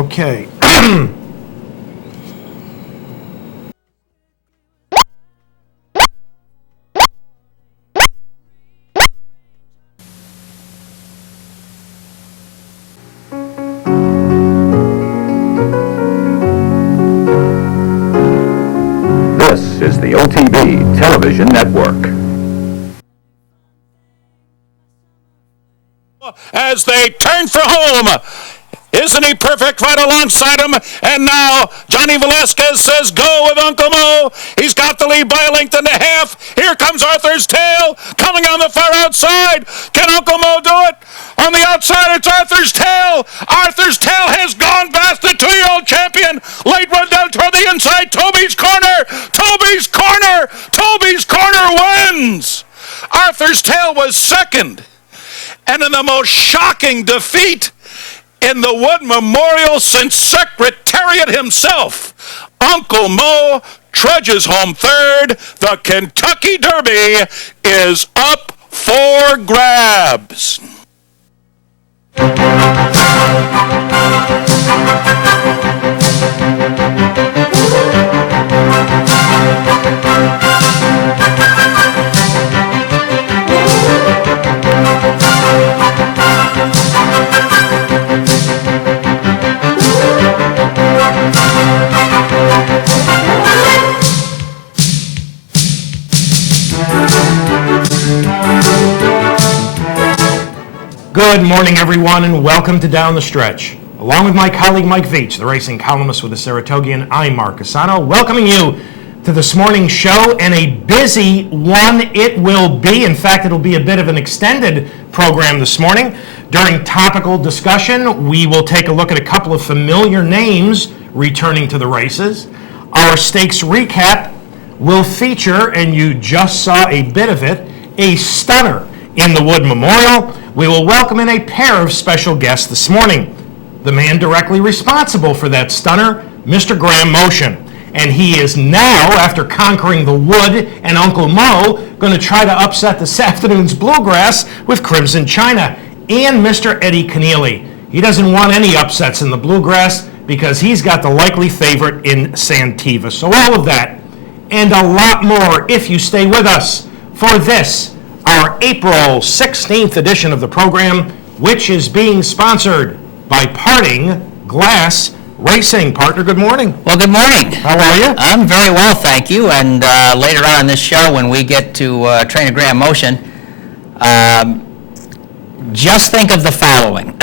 Okay. This is the OTB Television Network. As they turn for home. Isn't he perfect right alongside him? And now Johnny Velasquez says go with Uncle Mo. He's got the lead by a length and a half. Here comes Arthur's Tail coming on the far outside. Can Uncle Mo do it? On the outside, it's Arthur's Tail. Arthur's Tail has gone past the 2-year-old champion. Late run down toward the inside. Toby's corner. Toby's corner. Toby's corner wins. Arthur's Tail was second. And in the most shocking defeat in the Wood Memorial since Secretariat himself, Uncle Mo trudges home third. The Kentucky Derby is up for grabs. Good morning, everyone, and welcome to Down the Stretch. Along with my colleague Mike VIETCH, the racing columnist with the Saratogian, I'm Mark CUSANO, welcoming you to this morning's show, and a busy one it will be. In fact, it'll be a bit of an extended program this morning. During topical discussion, we will take a look at a couple of familiar names returning to the races. Our stakes recap will feature, and you just saw a bit of it, a stunner in the Wood Memorial. We will welcome in a pair of special guests this morning. The man directly responsible for that stunner, Mr. Graham Motion. And he is now, after conquering the Wood and Uncle Mo, going to try to upset this afternoon's Bluegrass with Crimson China. And Mr. Eddie Keneally. He doesn't want any upsets in the Bluegrass because he's got the likely favorite in Santiva. So all of that and a lot more if you stay with us for this, our April 16th edition of the program, which is being sponsored by Parting Glass Racing. Partner, good morning. Well, good morning. How are you? I'm very well, thank you. And later on in this show, when we get to Trainer Graham Motion, just think of the following.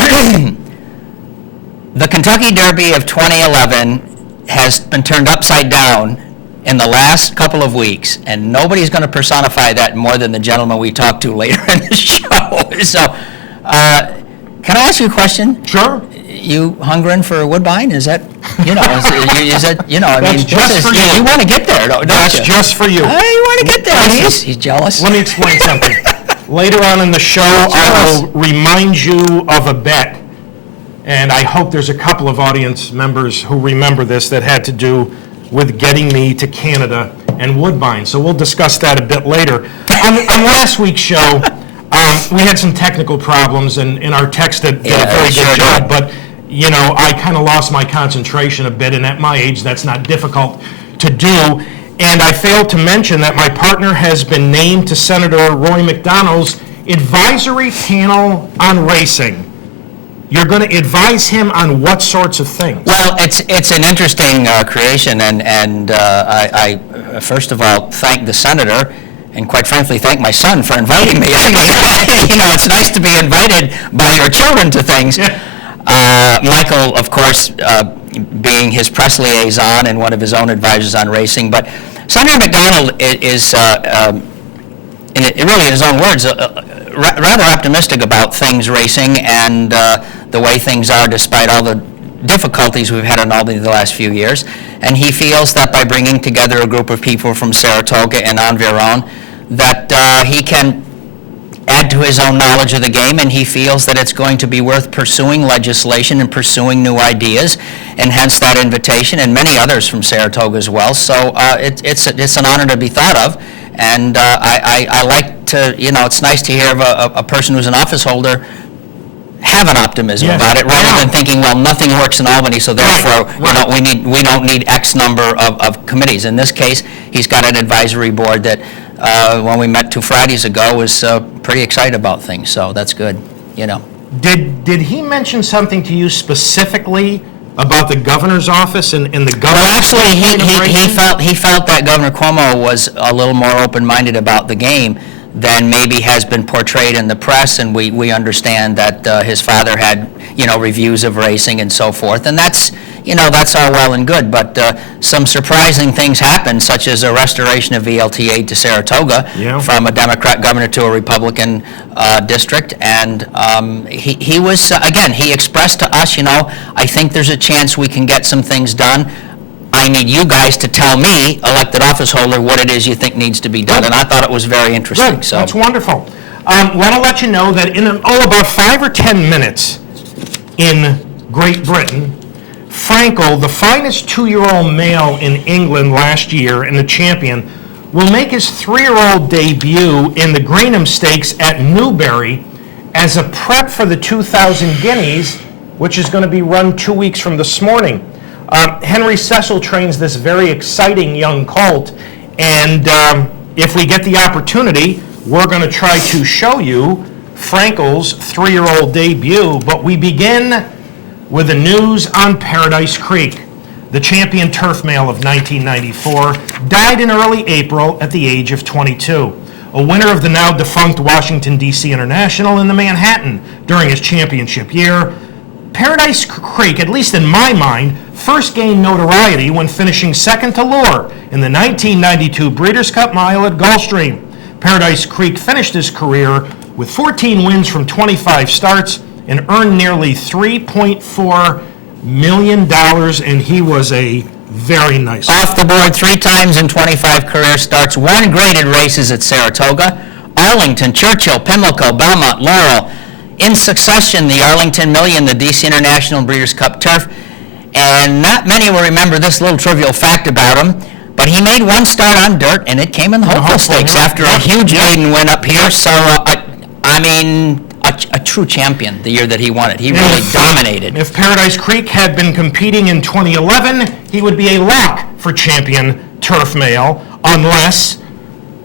The Kentucky Derby of 2011 has been turned upside down in the last couple of weeks, and nobody's going to personify that more than the gentleman we talked to later in the show. So, can I ask you a question? Sure. You hungering for a Woodbine? Is that, is that, I That's mean, just for you. You want to get there, don't That's you? just for you. You want to get there. He's jealous. Let me explain something. Later on in the show, I will remind you of a bet, and I hope there's a couple of audience members who remember this that had to do with getting me to Canada and Woodbine. So we'll discuss that a bit later. On last week's show, we had some technical problems, and our text did a very good job, but I kind of lost my concentration a bit, and at my age, that's not difficult to do. And I failed to mention that my partner has been named to Senator Roy McDonald's advisory panel on racing. You're going to advise him on what sorts of things? Well, it's an interesting creation, and I first of all thank the senator, and quite frankly thank my son for inviting me. I mean, it's nice to be invited by your children to things. Yeah. Michael, of course, being his press liaison and one of his own advisors on racing, but Senator McDonald is, really in his own words, rather optimistic about things racing and the way things are despite all the difficulties we've had in Albany the last few years. And he feels that by bringing together a group of people from Saratoga and Environ, that he can add to his own knowledge of the game, and he feels that it's going to be worth pursuing legislation and pursuing new ideas, and hence that invitation, and many others from Saratoga as well. So it's an honor to be thought of, and I like to, it's nice to hear of a person who's an office holder have an optimism Yes. about it, rather Yeah. than thinking, well, nothing works in Albany, so therefore, we don't need X number of committees. In this case, he's got an advisory board that, when we met 2 Fridays ago, was pretty excited about things, so that's good, Did he mention something to you specifically about the governor's office and the Well, governor's actually, racing? he felt that Governor Cuomo was a little more open-minded about the game than maybe has been portrayed in the press, and we understand that his father had, reviews of racing and so forth, and that's all well and good, but some surprising things happened, such as a restoration of VLT aid to Saratoga Yeah. from a Democrat governor to a Republican district, and he was, again, he expressed to us, I think there's a chance we can get some things done. I need you guys to tell me, elected office holder, what it is you think needs to be done, and I thought it was very interesting. Good, So that's wonderful. Want to let you know that in about 5 or 10 minutes in Great Britain, Frankel, the finest 2-year-old male in England last year and the champion, will make his 3-year-old debut in the Greenham Stakes at Newbury as a prep for the 2,000 Guineas, which is going to be run 2 weeks from this morning. Henry Cecil trains this very exciting young colt, and if we get the opportunity, we're going to try to show you Frankel's 3-year-old debut, but we begin with the news on Paradise Creek. The champion turf male of 1994 died in early April at the age of 22. A winner of the now defunct Washington, D.C. International in the Manhattan during his championship year, Paradise Creek, at least in my mind, first gained notoriety when finishing second to Lure in the 1992 Breeders' Cup Mile at Gulfstream. Paradise Creek finished his career with 14 wins from 25 starts and earned nearly $3.4 million, and he was a very nice off the board 3 times in 25 career starts, 1 graded races at Saratoga, Arlington, Churchill, Pimlico, Belmont, Laurel. In succession, the Arlington Million, the DC International Breeders' Cup Turf, and not many will remember this little trivial fact about him, but he made 1 start on dirt, and it came in the Hopeful Stakes after a huge maiden win up here, so, a true champion the year that he won it. He really dominated. If Paradise Creek had been competing in 2011, he would be a lock for champion turf male, unless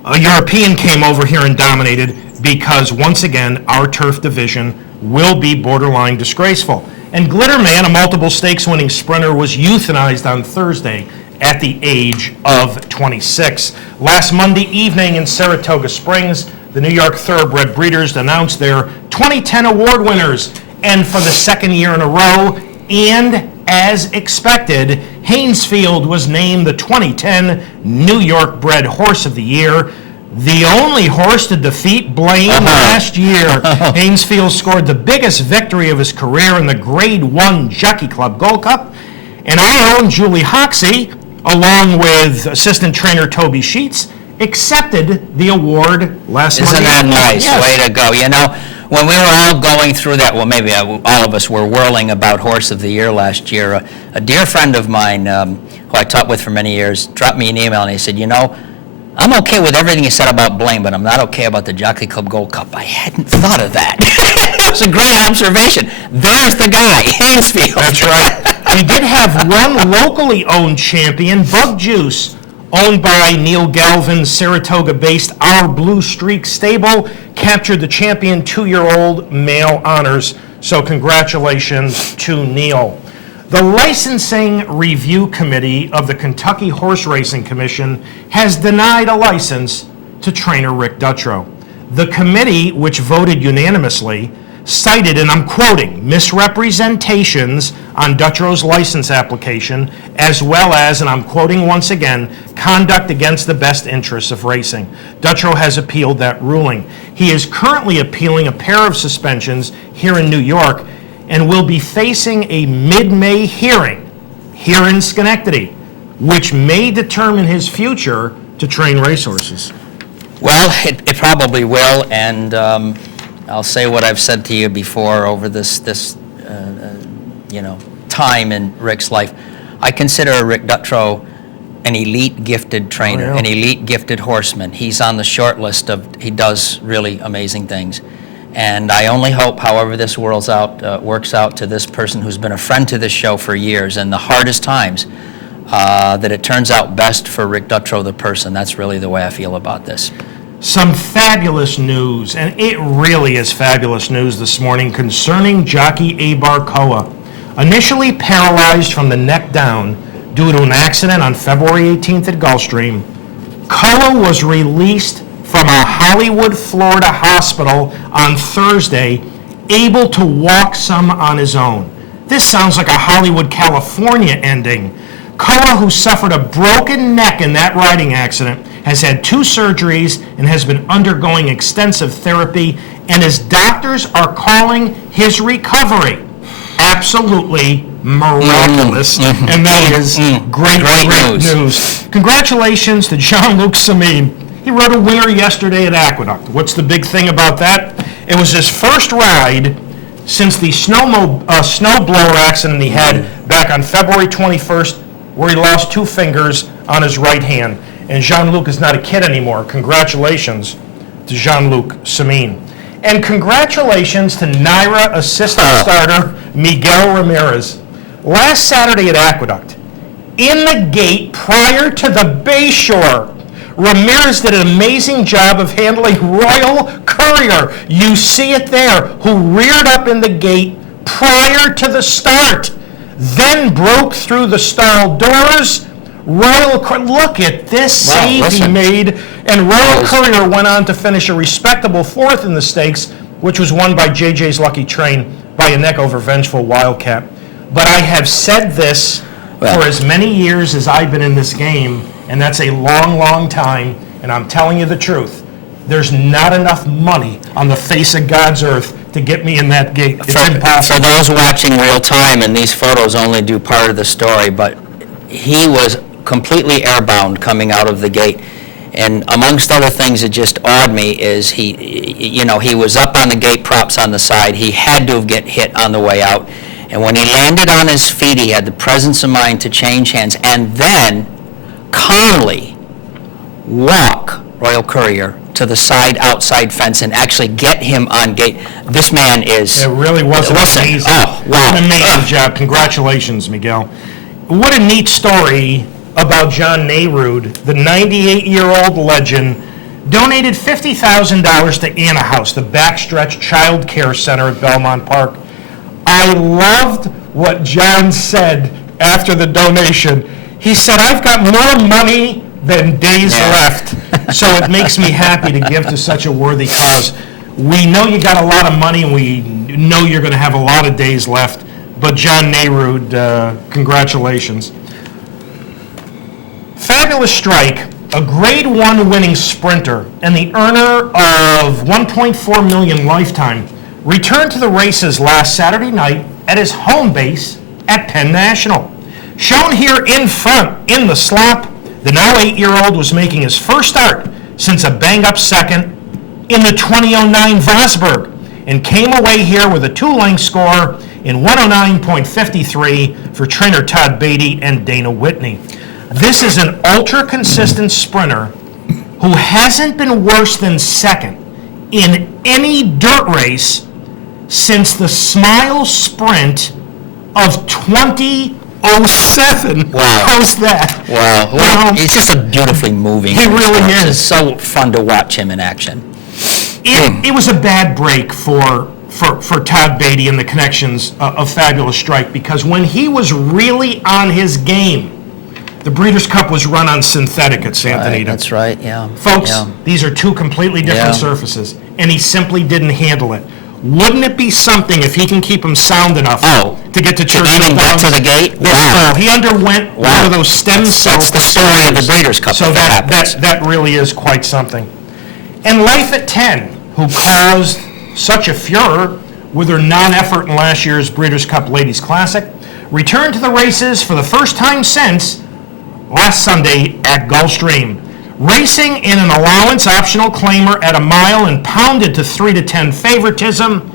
a European came over here and dominated, because once again, our turf division will be borderline disgraceful. And Glitterman, a multiple stakes winning sprinter, was euthanized on Thursday at the age of 26. Last Monday evening in Saratoga Springs, the New York Thoroughbred Breeders announced their 2010 award winners, and for the second year in a row, and as expected, Haynesfield was named the 2010 New York Bred Horse of the Year, the only horse to defeat Blaine last year. Haynesfield scored the biggest victory of his career in the Grade 1 Jockey Club Gold Cup, and our own Julie Hoxie, along with assistant trainer Toby Sheets, accepted the award last Monday. Isn't that nice? Yes. Way to go. When we were all going through that, well, maybe all of us were whirling about Horse of the Year last year, a dear friend of mine who I taught with for many years dropped me an email and he said, I'm okay with everything you said about Blaine, but I'm not okay about the Jockey Club Gold Cup. I hadn't thought of that. That's a great observation. There's the guy, Haynesfield. That's right. We did have one locally owned champion, Bug Juice, owned by Neil Galvin's Saratoga-based Our Blue Streak stable, captured the champion 2-year-old male honors. So congratulations to Neil. The Licensing Review Committee of the Kentucky Horse Racing Commission has denied a license to trainer Rick Dutrow. The committee, which voted unanimously, cited, and I'm quoting, misrepresentations on Dutrow's license application, as well as, and I'm quoting once again, conduct against the best interests of racing. Dutrow has appealed that ruling. He is currently appealing a pair of suspensions here in New York and will be facing a mid-May hearing here in Schenectady, which may determine his future to train racehorses. Well, it probably will, and I'll say what I've said to you before over this time in Rick's life. I consider Rick Dutrow an elite gifted trainer, an elite gifted horseman. He's on the short list he does really amazing things. And I only hope, however this works out to this person who's been a friend to this show for years and the hardest times, that it turns out best for Rick Dutrow, the person. That's really the way I feel about this. Some fabulous news, and it really is fabulous news this morning concerning jockey Abar Koa. Initially paralyzed from the neck down due to an accident on February 18th at Gulfstream, Koa was released from a Hollywood, Florida hospital on Thursday, able to walk some on his own. This sounds like a Hollywood, California ending. Koa, who suffered a broken neck in that riding accident, has had 2 surgeries and has been undergoing extensive therapy, and his doctors are calling his recovery absolutely miraculous, and that is great news. Congratulations to Jean-Luc Samin. He rode a winner yesterday at Aqueduct. What's the big thing about that? It was his first ride since the snowblower accident he had back on February 21st, where he lost 2 fingers on his right hand. And Jean-Luc is not a kid anymore. Congratulations to Jean-Luc Samin. And congratulations to NYRA assistant starter Miguel Ramirez. Last Saturday at Aqueduct, in the gate prior to the Bayshore, Ramirez did an amazing job of handling Royal Courier. You see it there, who reared up in the gate prior to the start, then broke through the stall doors. Look at this save he made, and Royal Courier went on to finish a respectable 4th in the stakes, which was won by JJ's Lucky Train by a neck over Vengeful Wildcat. But I have said this for as many years as I've been in this game, and that's a long, long time, and I'm telling you the truth. There's not enough money on the face of God's earth to get me in that gate. It's impossible. For those watching real time, and these photos only do part of the story, but he was completely airbound coming out of the gate. And amongst other things that just awed me is he was up on the gate props on the side. He had to get hit on the way out. And when he landed on his feet, he had the presence of mind to change hands and then calmly walk Royal Courier to the outside fence and actually get him on gate. This man is... It really was amazing. Oh, wow. An amazing job. Congratulations, Miguel. What a neat story about John Nayrud, the 98-year-old legend, donated $50,000 to Anna House, the backstretch child care center at Belmont Park. I loved what John said after the donation. He said, "I've got more money than days left, so it makes me happy to give to such a worthy cause. We know you got a lot of money, and we know you're going to have a lot of days left, but John Nayrud, congratulations." Fabulous Strike, a Grade 1 winning sprinter and the earner of $1.4 million lifetime, returned to the races last Saturday night at his home base at Penn National. Shown here in front in the slop, the now 8-year-old was making his first start since a bang-up second in the 2009 Vosburg and came away here with a 2-length score in 109.53 for trainer Todd Beatty and Dana Whitney. This is an ultra-consistent sprinter who hasn't been worse than second in any dirt race since the Smile Sprint of 2007. Wow. How's that? Wow. He's just a beautifully moving. He really is. It's so fun to watch him in action. It was a bad break for Todd Beatty and the connections of Fabulous Strike, because when he was really on his game, the Breeders' Cup was run on synthetic at Santa Anita. That's right, yeah. Folks, yeah. These are 2 completely different surfaces, and he simply didn't handle it. Wouldn't it be something if he can keep him sound enough to get to Church even get to the gate? Wow. He underwent one of those stem cells. That's the story of the Breeders' Cup. So that really is quite something. And Life at 10, who caused such a furor with her non-effort in last year's Breeders' Cup Ladies Classic, returned to the races for the first time since last Sunday at Gulfstream. Racing in an allowance optional claimer at a mile and pounded to 3-10 favoritism.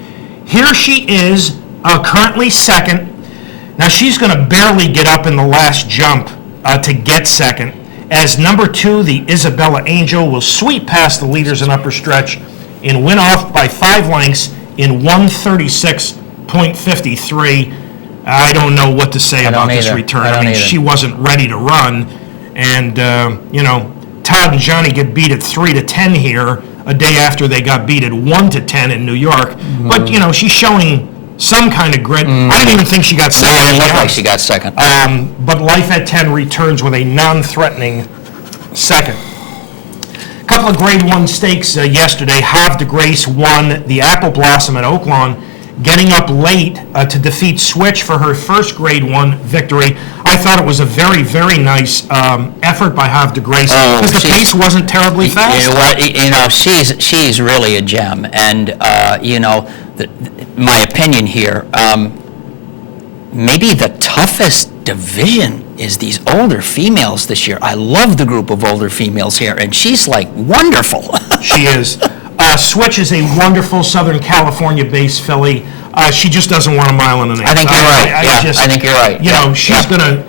Here she is, currently second. Now she's going to barely get up in the last jump to get second, as number 2, the Isabella Angel, will sweep past the leaders in upper stretch and went off by 5 lengths in 136.53. I don't know what to say about this return. I mean, she wasn't ready to run. And, Todd and Johnny get beat at 3-10 here a day after they got beat at 1-10 in New York. Mm-hmm. But, she's showing some kind of grit. Mm-hmm. I didn't even think she got second. No, it looked like she got second. But Life at 10 returns with a non-threatening second. A couple of Grade 1 stakes yesterday. Havre de Grace won the Apple Blossom at Oaklawn, getting up late to defeat Switch for her first Grade 1 victory. I thought it was a very, very nice effort by Havre de Grace because the pace wasn't terribly fast. You know what? She's really a gem. And, my opinion here, maybe the toughest division is these older females this year. I love the group of older females here, and she's, wonderful. She is. Switch is a wonderful Southern California-based filly. She just doesn't want a mile and an eighth. I think you're right. I think you're right.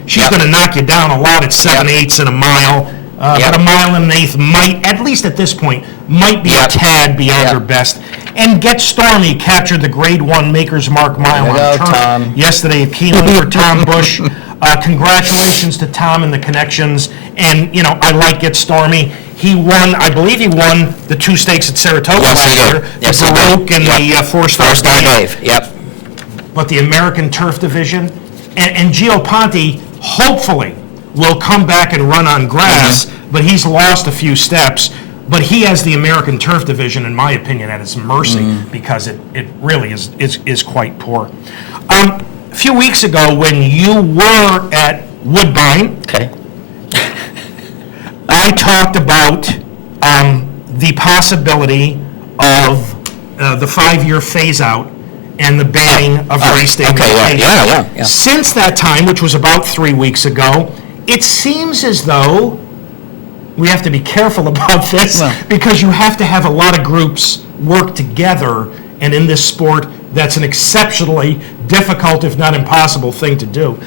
She's gonna knock you down a lot at 7/8 and a mile. But a mile and an eighth might, at least at this point, might be a tad beyond her best. And Get Stormy captured the Grade 1 Maker's Mark mile on turf yesterday at Keeneland for Tom Bush. Congratulations to Tom and the connections. And, I like Get Stormy. He won, I believe he won the 2 stakes at Saratoga last year. The Baroque and the 4-star Dave. Yep. But the American Turf Division, and Gio Ponte, hopefully, will come back and run on grass, but he's lost a few steps. But he has the American Turf Division, in my opinion, at his mercy because it really is quite poor. A few weeks ago, when you were at Woodbine, I talked about the possibility of the 5-year phase-out and the banning of race day medication. Yeah. Since that time, which was about 3 weeks ago, it seems as though we have to be careful about this because you have to have a lot of groups work together, and in this sport, that's an exceptionally difficult, if not impossible, thing to do.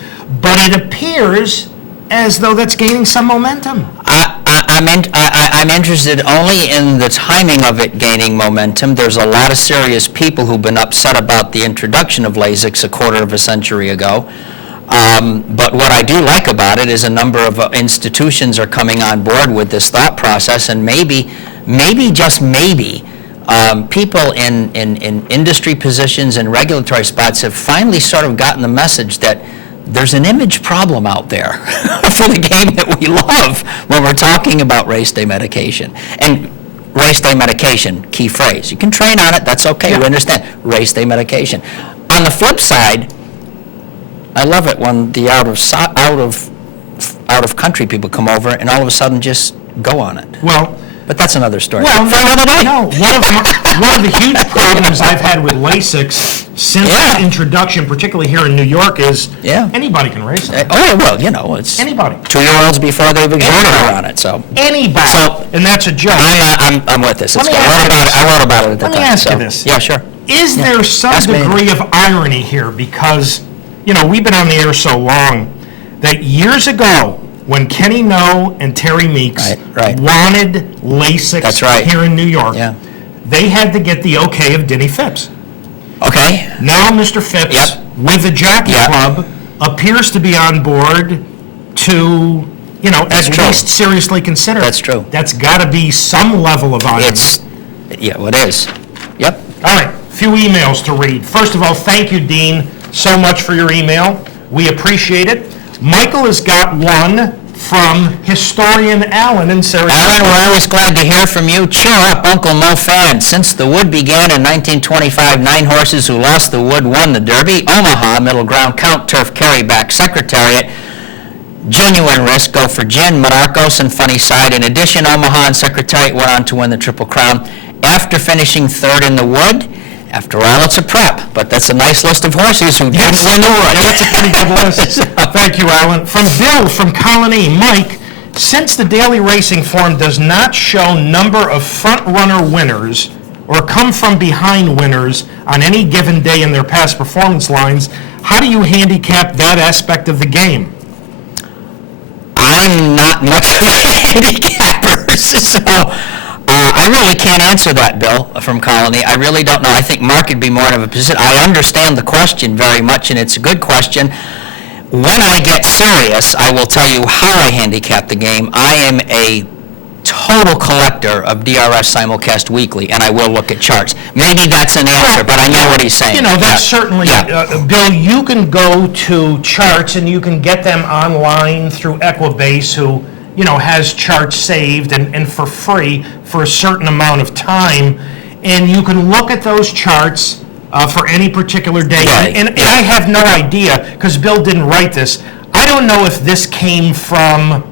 But it appears as though that's gaining some momentum. I'm interested only in the timing of it gaining momentum. There's a lot of serious people who've been upset about the introduction of Lasix a quarter of a century ago. But what I do like about it is a number of institutions are coming on board with this thought process, and maybe just maybe, people in industry positions and regulatory spots have finally sort of gotten the message that there's an image problem out there for the game that we love when we're talking about race day medication. And race day medication, key phrase. You can train on it, that's okay, we understand. Race day medication. On the flip side, I love it when the out of country people come over and all of a sudden just go on it. Well, but that's another story. Well, no. One of the huge problems I've had with Lasix since its introduction, particularly here in New York, is anybody can race it. It's anybody. 2-year-olds before they've exerted on it. So anybody. And that's a joke. I'm with this. I wrote about it at the time. Let me ask you this. Yeah, sure. Is there some degree of irony here because we've been on the air so long that years ago, when Kenny No and Terry Meeks wanted Lasix here in New York, they had to get the okay of Denny Phipps. Okay. Now Mr. Phipps, with the Jockey Club, appears to be on board to, at least seriously consider. That's true. That's got to be some level of irony. It is. Yep. All right, a few emails to read. First of all, thank you, Dean, so much for your email. We appreciate it. Michael has got one from historian Alan in Sarasota. Alan, we're always glad to hear from you. Cheer up, Uncle Mo fan. Since the Wood began in 1925, 9 horses who lost the Wood won the Derby. Omaha, Middle Ground, Count Turf, Carryback, Secretariat, Genuine Risk, Go for Gin, Monarchos, and Funny Side. In addition, Omaha and Secretariat went on to win the Triple Crown. After finishing 3rd in the Wood, after all, it's a prep, but that's a nice list of horses who didn't win the Wood. That's a pretty good list. Thank you, Alan. From Bill from Colony, Mike, since the daily racing form does not show number of front-runner winners or come from behind winners on any given day in their past performance lines, how do you handicap that aspect of the game? I'm not much of a handicapper, so I really can't answer that, Bill, from Colony. I really don't know. I think Mark would be more of a position. I understand the question very much, and it's a good question. When I get serious, I will tell you how I handicap the game. I am a total collector of DRS simulcast weekly, and I will look at charts. Maybe that's an answer, but I know what he's saying. You know, that's certainly, Bill, you can go to charts and you can get them online through Equibase, who, you know, has charts saved and for free for a certain amount of time, and you can look at those charts for any particular day. Right. And I have no idea, because Bill didn't write this, I don't know if this came from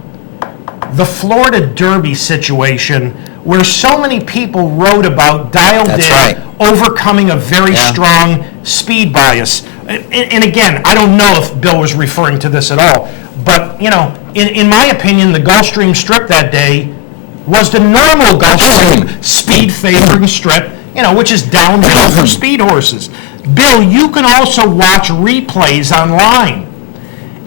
the Florida Derby situation, where so many people wrote about, dialed That's in, right. overcoming a very strong speed bias. And again, I don't know if Bill was referring to this at all, but, you know, in my opinion, the Gulfstream strip that day was the normal Gulfstream speed favoring strip, you know, which is downhill for speed horses. Bill, you can also watch replays online.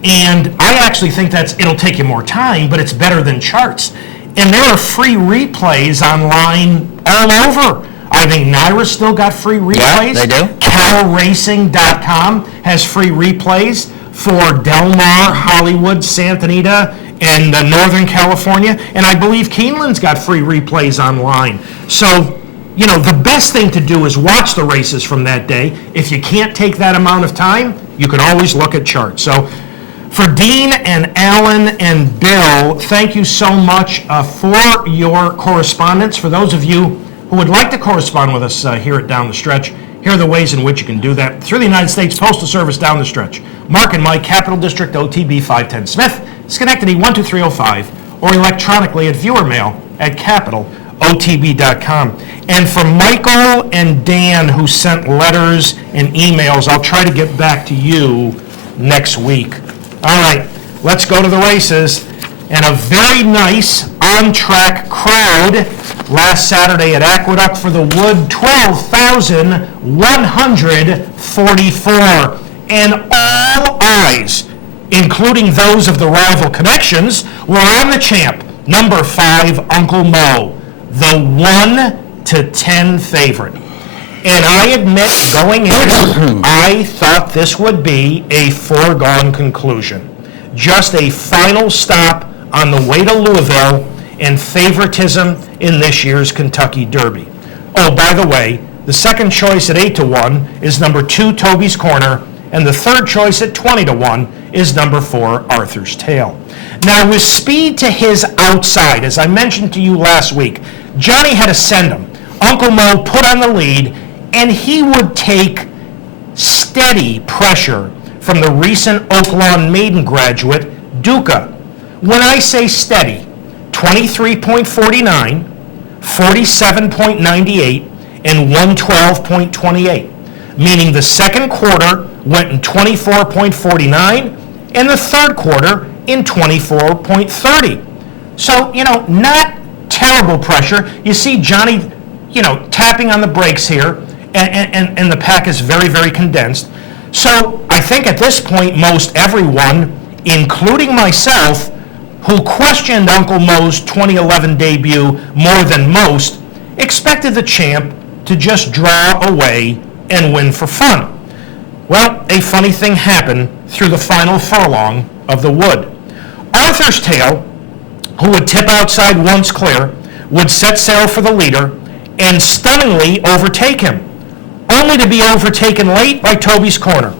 And I actually think it'll take you more time, but it's better than charts. And there are free replays online all over. I think Naira's still got free replays. Yeah, they do. CattleRacing.com has free replays for Del Mar, Hollywood, Santa Anita, and Northern California. And I believe Keeneland's got free replays online. So, you know, the best thing to do is watch the races from that day. If you can't take that amount of time, you can always look at charts. So, for Dean and Alan and Bill, thank you so much for your correspondence. For those of you who would like to correspond with us here at Down the Stretch, here are the ways in which you can do that. Through the United States Postal Service Down the Stretch. Mark and Mike, Capital District, OTB 510 Smith, Schenectady 12305, or electronically at viewermail@capitalotb.com. And for Michael and Dan, who sent letters and emails, I'll try to get back to you next week. All right, let's go to the races. And a very nice on-track crowd last Saturday at Aqueduct for the Wood, 12,144. And all eyes, including those of the rival connections, were on the champ, number 5, Uncle Mo, the 1-10 favorite. And I admit, going in, I thought this would be a foregone conclusion. Just a final stop on the way to Louisville and favoritism in this year's Kentucky Derby. Oh, by the way, the second choice at 8-1 is number 2, Toby's Corner, and the third choice at 20-1 is number 4, Arthur's Tale. Now, with speed to his outside, as I mentioned to you last week, Johnny had to send him. Uncle Mo put on the lead, and he would take steady pressure from the recent Oaklawn Maiden graduate, Duca. When I say steady, 23.49, 47.98, and 112.28, meaning the second quarter went in 24.49, and the third quarter in 24.30. So, you know, not terrible pressure. You see Johnny, you know, tapping on the brakes here, and the pack is very, very condensed. So I think at this point, most everyone, including myself, who questioned Uncle Mo's 2011 debut more than most, expected the champ to just draw away and win for fun. Well, a funny thing happened through the final furlong of the Wood. Arthur's Tale, who would tip outside once clear, would set sail for the leader and stunningly overtake him, only to be overtaken late by Toby's Corner,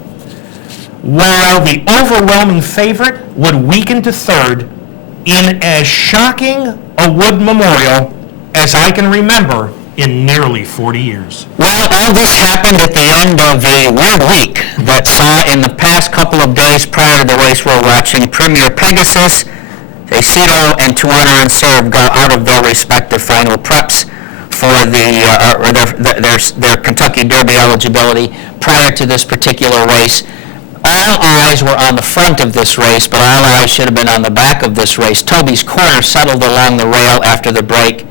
while the overwhelming favorite would weaken to third in as shocking a Wood memorial as I can remember in nearly 40 years. Well, all this happened at the end of a weird week that saw in the past couple of days prior to the race we're watching, Premier Pegasus, Aceto, and To Honor and Serve go out of their respective final preps for their Kentucky Derby eligibility prior to this particular race. All eyes were on the front of this race, but all eyes should have been on the back of this race. Toby's Corner settled along the rail after the break,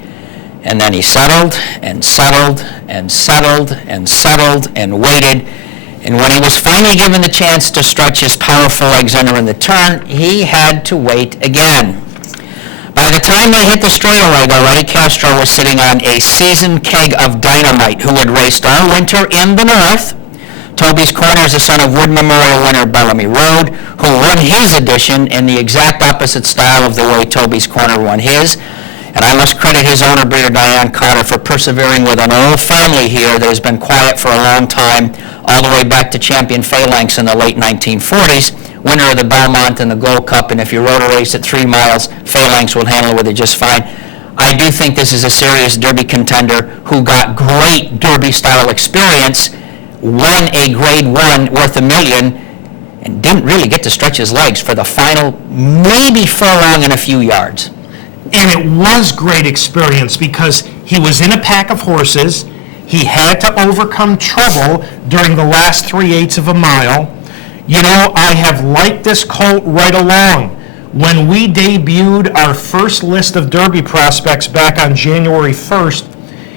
and then he settled and settled and settled and settled and waited. And when he was finally given the chance to stretch his powerful legs under in the turn, he had to wait again. By By the time they hit the straightaway, though, Eddie Castro was sitting on a seasoned keg of dynamite who had raced all winter in the North. Toby's Corner is the son of Wood Memorial winner Bellamy Road, who won his edition in the exact opposite style of the way Toby's Corner won his. And I must credit his owner, breeder Diane Carter, for persevering with an old family here that has been quiet for a long time, all the way back to champion phalanx in the late 1940s, winner of the Belmont and the Gold Cup, and if you rode a race at 3 miles, phalanx will handle it with it just fine. I do think this is a serious Derby contender who got great Derby-style experience, won a Grade 1 worth $1 million, and didn't really get to stretch his legs for the final maybe furlong and a few yards. And it was great experience because he was in a pack of horses. He had to overcome trouble during the last 3/8 of a mile. You know, I have liked this colt right along. When we debuted our first list of Derby prospects back on January 1st,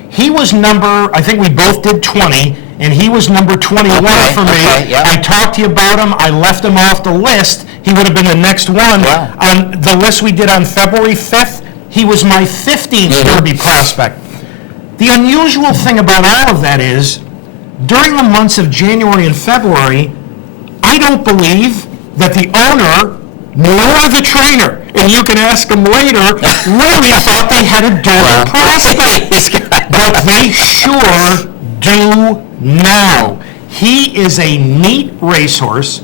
he was number, I think we both did 20, and he was number 21 for me. Okay, yeah. I talked to you about him. I left him off the list. He would have been the next one. Yeah. On the list we did on February 5th, he was my 15th Derby prospect. The unusual thing about all of that is, during the months of January and February, I don't believe that the owner nor the trainer, and you can ask them later, really thought they had a Derby prospect. But they sure do now. He is a neat racehorse.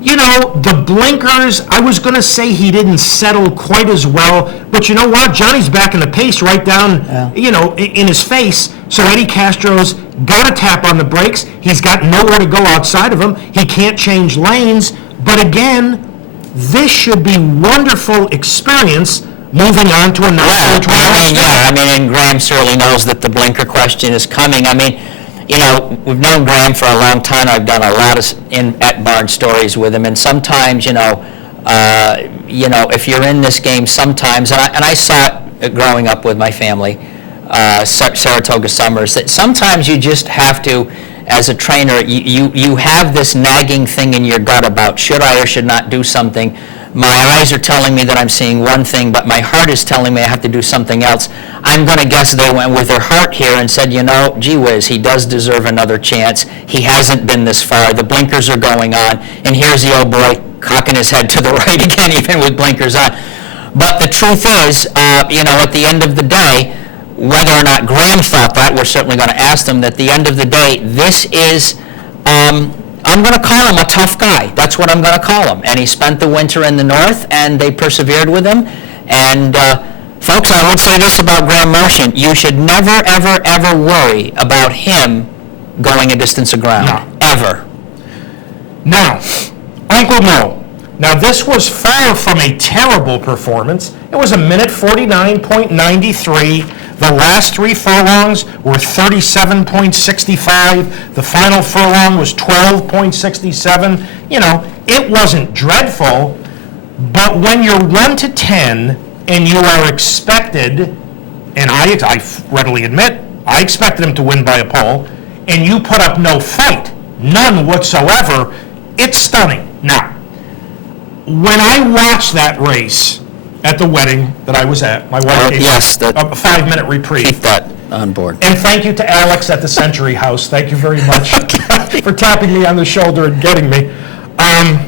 You know, the blinkers, I was going to say he didn't settle quite as well, but you know what? Johnny's backing the pace right down, you know, in his face. So Eddie Castro's got a tap on the brakes. He's got nowhere to go outside of him. He can't change lanes. But again, this should be wonderful experience moving on to another. And Graham certainly knows that the blinker question is coming. I mean, you know, we've known Graham for a long time. I've done a lot of at barn stories with him, and sometimes, you know, if you're in this game, sometimes, and I saw it growing up with my family, Saratoga Summers, that sometimes you just have to, as a trainer, you have this nagging thing in your gut about should I or should not do something. My eyes are telling me that I'm seeing one thing, but my heart is telling me I have to do something else. I'm going to guess they went with their heart here and said, you know, gee whiz, he does deserve another chance. He hasn't been this far. The blinkers are going on, and here's the old boy cocking his head to the right again, even with blinkers on. But the truth is, you know, at the end of the day, whether or not Graham thought that, we're certainly going to ask them, that at the end of the day, this is, I'm going to call him a tough guy. That's what I'm going to call him. And he spent the winter in the North, and they persevered with him. And folks, I would say this about Graham Motion. You should never, ever, ever worry about him going a distance of ground. No. Ever. Now, Uncle Mo. Now, this was far from a terrible performance. It was 1:49.93. The last 3 furlongs were 37.65. The final furlong was 12.67. You know, it wasn't dreadful, but when you're 1 to 10 and you are expected, and I readily admit, I expected him to win by a pole, and you put up no fight, none whatsoever, it's stunning. Now, when I watched that race at the wedding that I was at, my wife gave me a 5-minute reprieve. Keep that on board. And thank you to Alex at the Century House. Thank you very much for tapping me on the shoulder and getting me. I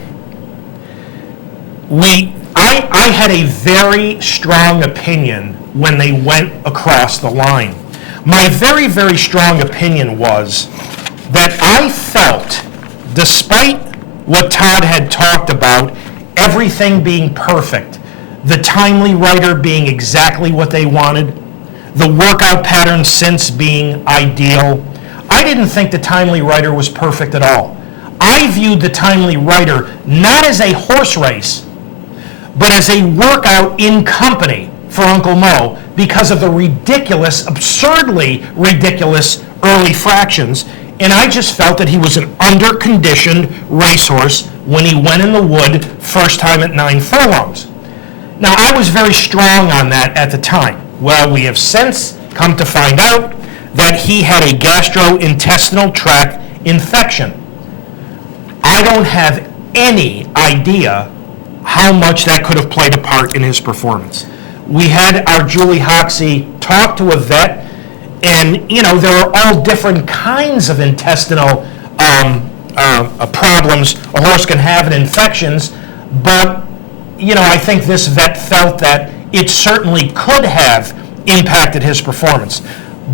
had a very strong opinion when they went across the line. My very, very strong opinion was that I felt, despite what Todd had talked about, everything being perfect, the timely rider being exactly what they wanted, the workout pattern since being ideal, I didn't think the timely rider was perfect at all. I viewed the timely rider not as a horse race, but as a workout in company for Uncle Mo because of the ridiculous, absurdly ridiculous early fractions. And I just felt that he was an under-conditioned racehorse when he went in the wood first time at 9 furlongs. Now, I was very strong on that at the time. Well, we have since come to find out that he had a gastrointestinal tract infection. I don't have any idea how much that could have played a part in his performance. we had our Julie Hoxie talk to a vet, and, there are all different kinds of intestinal problems a horse can have and infections, but, I think this vet felt that it certainly could have impacted his performance.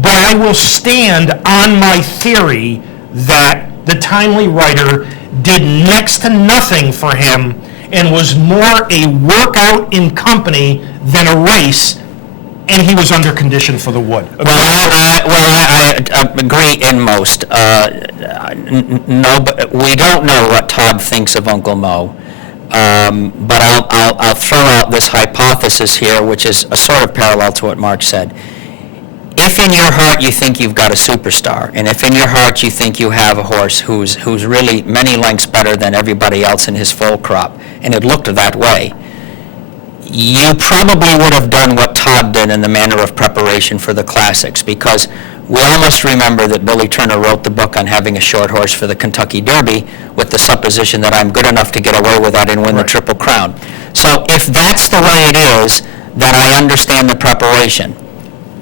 But I will stand on my theory that the Timely Rider did next to nothing for him and was more a workout in company than a race, and he was under condition for the Wood. I agree in most. No, but we don't know what Todd thinks of Uncle Mo. But I'll throw out this hypothesis here, which is a sort of parallel to what Mark said. If in your heart you think you've got a superstar, and if in your heart you think you have a horse who's really many lengths better than everybody else in his foal crop, and it looked that way, you probably would have done what Todd did in the manner of preparation for the Classics, because we all must remember that Billy Turner wrote the book on having a short horse for the Kentucky Derby with the supposition that I'm good enough to get away with that and win the Triple Crown. So if that's the way it is, then I understand the preparation.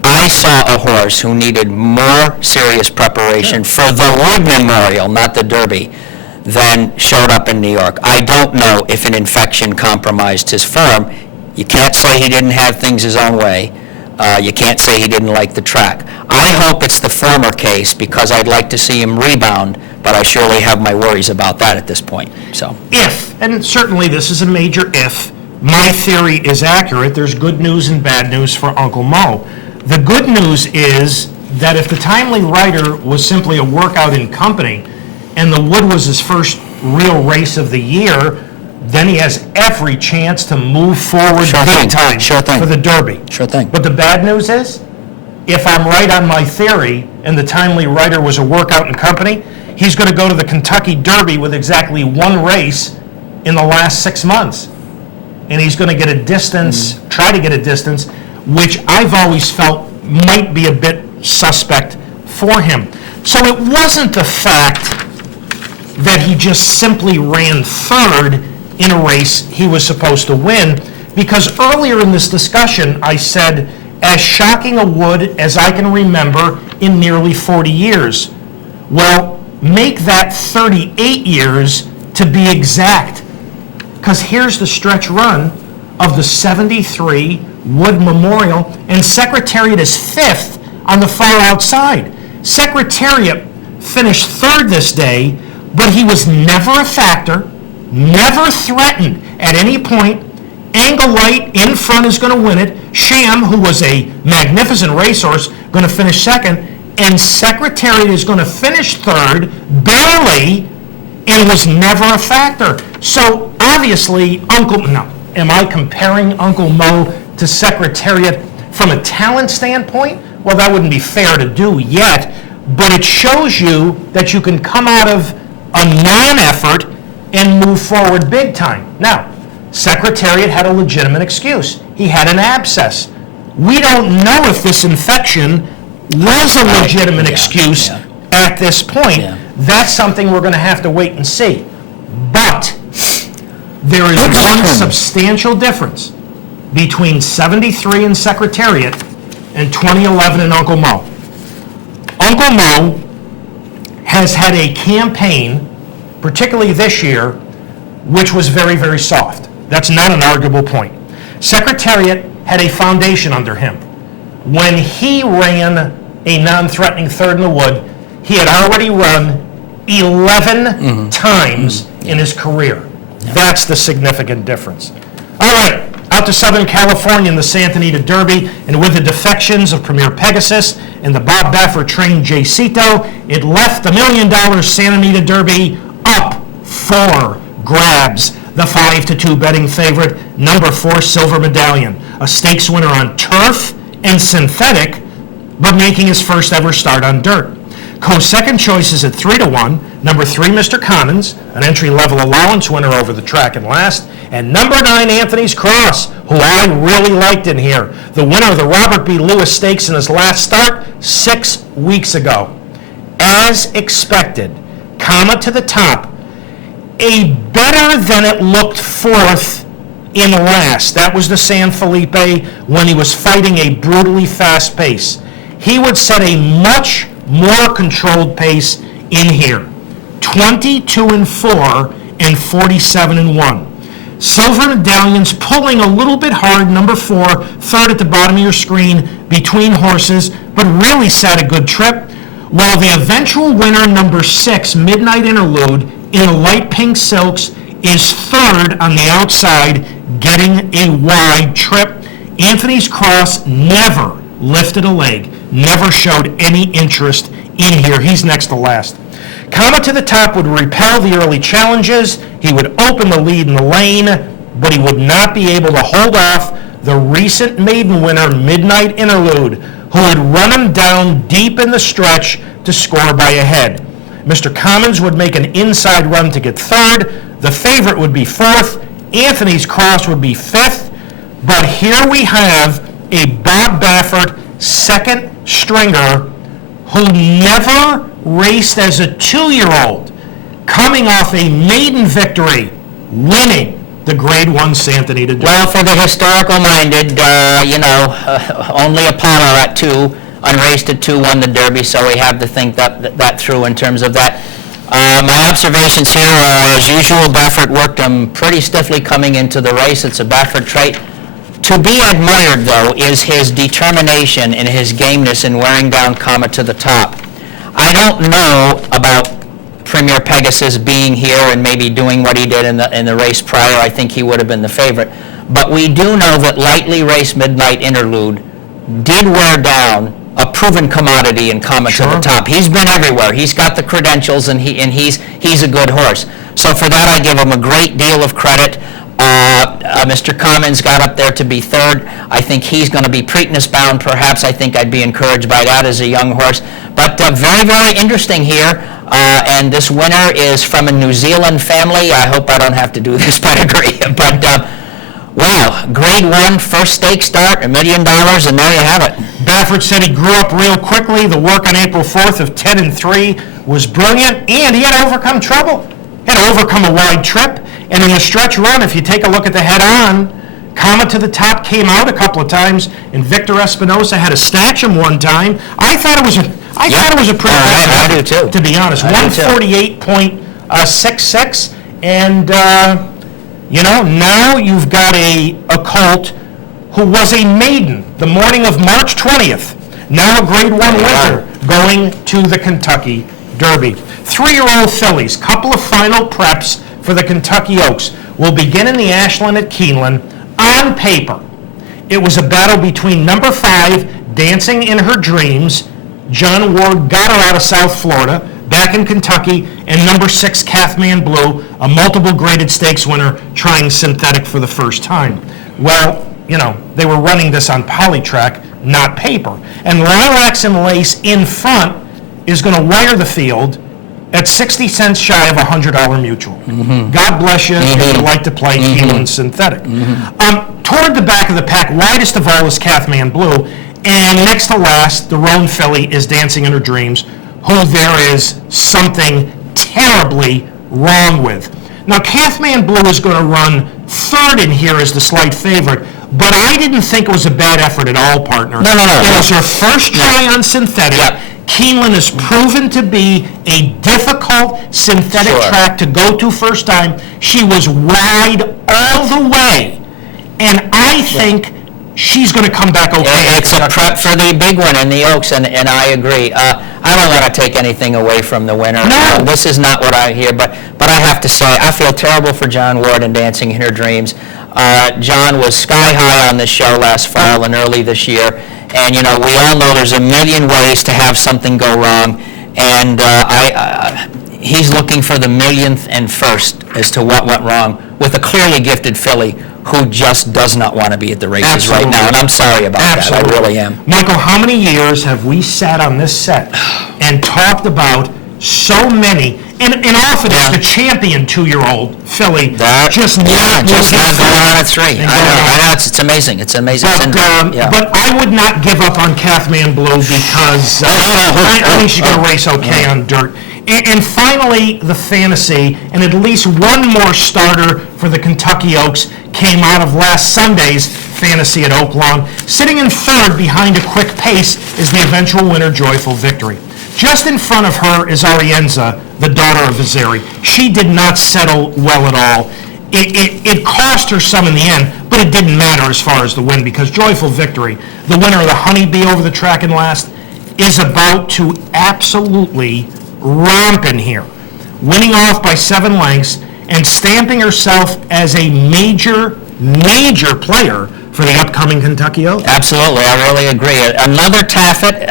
I saw a horse who needed more serious preparation for the Wood Memorial, not the Derby, than showed up in New York. I don't know if an infection compromised his form. You can't say he didn't have things his own way. You can't say he didn't like the track. I hope it's the former case, because I'd like to see him rebound, but I surely have my worries about that at this point. So, if, and certainly this is a major if, my theory is accurate, there's good news and bad news for Uncle Mo. The good news is that if the Timely Rider was simply a workout in company and the Wood was his first real race of the year, then he has every chance to move forward big time for the Derby. Sure thing. But the bad news is, if I'm right on my theory and the Timely Rider was a workout in company, he's going to go to the Kentucky Derby with exactly one race in the last 6 months. And he's going to get a distance, try to get a distance, which I've always felt might be a bit suspect for him. So it wasn't the fact that he just simply ran third in a race he was supposed to win, because earlier in this discussion I said, as shocking a Wood as I can remember in nearly 40 years. Well, make that 38 years to be exact, because here's the stretch run of the 73 Wood Memorial, and Secretariat is fifth on the far outside. Secretariat finished third this day, but he was never a factor, never threatened at any point. Angle Light in front is going to win it. Sham, who was a magnificent racehorse, going to finish second, and Secretariat is going to finish third, barely, and was never a factor. So obviously, am I comparing Uncle Mo to Secretariat from a talent standpoint? Well, that wouldn't be fair to do yet, but it shows you that you can come out of a non-effort and move forward big time. Now, Secretariat had a legitimate excuse. He had an abscess. We don't know if this infection was a legitimate excuse at this point. Yeah. That's something we're going to have to wait and see. But there is one substantial difference between 73 and Secretariat and 2011 and Uncle Mo. Uncle Mo has had a campaign, particularly this year, which was very, very soft. That's not an arguable point. Secretariat had a foundation under him. When he ran a non-threatening third in the Wood, he had already run 11 times in his career. That's the significant difference. All right, out to Southern California in the Santa Anita Derby, and with the defections of Premier Pegasus and the Bob Baffert-trained Jaycito, it left the $1 million Santa Anita Derby up for grabs. The 5-2 betting favorite, number 4 Silver Medallion, a stakes winner on turf and synthetic, but making his first ever start on dirt. Co-second choice is at 3-1, number 3 Mr. Commons, an entry-level allowance winner over the track and last, and number 9 Anthony's Cross, who I really liked in here, the winner of the Robert B. Lewis Stakes in his last start 6 weeks ago. As expected, comma to the top, a better than it looked fourth in last. That was the San Felipe when he was fighting a brutally fast pace. He would set a much more controlled pace in here. 22-4 and 47-1. Silver Medallions pulling a little bit hard, number 4, third at the bottom of your screen, between horses, but really set a good trip. While the eventual winner, number 6, Midnight Interlude, in the light pink silks, is third on the outside, getting a wide trip. Anthony's Cross never lifted a leg, never showed any interest in here. He's next to last. Comet to the Top would repel the early challenges. He would open the lead in the lane, but he would not be able to hold off the recent maiden winner, Midnight Interlude, who would run him down deep in the stretch to score by a head. Mr. Commons would make an inside run to get third. The favorite would be fourth. Anthony's Cross would be fifth. But here we have a Bob Baffert second stringer who never raced as a 2-year-old, coming off a maiden victory, winning the Grade 1 Santa Anita Derby. Well, for the historical-minded, only Apollo at 2, unraced at 2, won the Derby, so we have to think that through in terms of that. My observations here are, as usual, Baffert worked him pretty stiffly coming into the race. It's a Baffert trait. To be admired, though, is his determination and his gameness in wearing down Comet to the Top. I don't know about Premier Pegasus being here and maybe doing what he did in the race prior. I think he would have been the favorite. But we do know that lightly raced Midnight Interlude did wear down a proven commodity in Comet to the Top. He's been everywhere. He's got the credentials, and he's a good horse. So for that, I give him a great deal of credit. Mr. Commons got up there to be third. I think he's going to be Preakness bound, perhaps. I think I'd be encouraged by that as a young horse. But very, very interesting here. And this winner is from a New Zealand family. I hope I don't have to do this pedigree. But, wow, Grade 1, first stake start, $1 million, and there you have it. Baffert said he grew up real quickly. The work on April 4th of 10-3 was brilliant, and he had to overcome trouble. He had to overcome a wide trip. And in the stretch run, if you take a look at the head-on, Comet to the Top came out a couple of times, and Victor Espinosa had to snatch him one time. I thought it was a pretty good I do too. To be honest. 148.66, and now you've got a colt who was a maiden the morning of March 20th, now a Grade 1 winner, going to the Kentucky Derby. 3-year-old fillies, couple of final preps for the Kentucky Oaks, will begin in the Ashland at Keeneland. On paper, it was a battle between number 5, Dancing in Her Dreams. John Ward got her out of South Florida, back in Kentucky, and number 6, Cathman Blue, a multiple graded stakes winner, trying synthetic for the first time. Well, they were running this on polytrack, not paper. And Lilacs and Lace in front is going to wire the field at 60 cents shy of $100 mutual. Mm-hmm. God bless you if you like to play Keeneland synthetic. Mm-hmm. Toward the back of the pack, widest of all is Cathman Blue, and next to last, the Roan filly is Dancing in Her Dreams, who there is something terribly wrong with. Now, Cathman Blue is going to run third in here as the slight favorite, but I didn't think it was a bad effort at all, partner. No. It was her first try on synthetic. Yep. Keeneland has proven to be a difficult synthetic track to go to first time. She was wide all the way, and I think she's going to come back okay. It's a prep for the big one in the Oaks, and I agree. I don't want to take anything away from the winner. No. This is not what I hear, but I have to say, I feel terrible for John Ward and Dancing in Her Dreams. John was sky high on this show last fall and early this year, and we all know there's a million ways to have something go wrong, and he's looking for the millionth and first as to what went wrong with a clearly gifted filly who just does not want to be at the races right now, and I'm sorry about that. I really am. Michael, how many years have we sat on this set and talked about so many, and often it's the champion 2-year-old filly just not going on at 3. I know, it's amazing. It's amazing. But I would not give up on Cathman Blue because I think she's going to race okay on dirt. And finally, the fantasy, and at least one more starter for the Kentucky Oaks came out of last Sunday's fantasy at Oaklawn. Sitting in third behind a quick pace is the eventual winner, Joyful Victory. Just in front of her is Arienza, the daughter of Vizeri. She did not settle well at all. It cost her some in the end, but it didn't matter as far as the win, because Joyful Victory, the winner of the Honeybee over the track and last, is about to absolutely romp in here, winning off by 7 lengths and stamping herself as a major player for the upcoming Kentucky Oaks. Absolutely, I really agree. Another Taffet,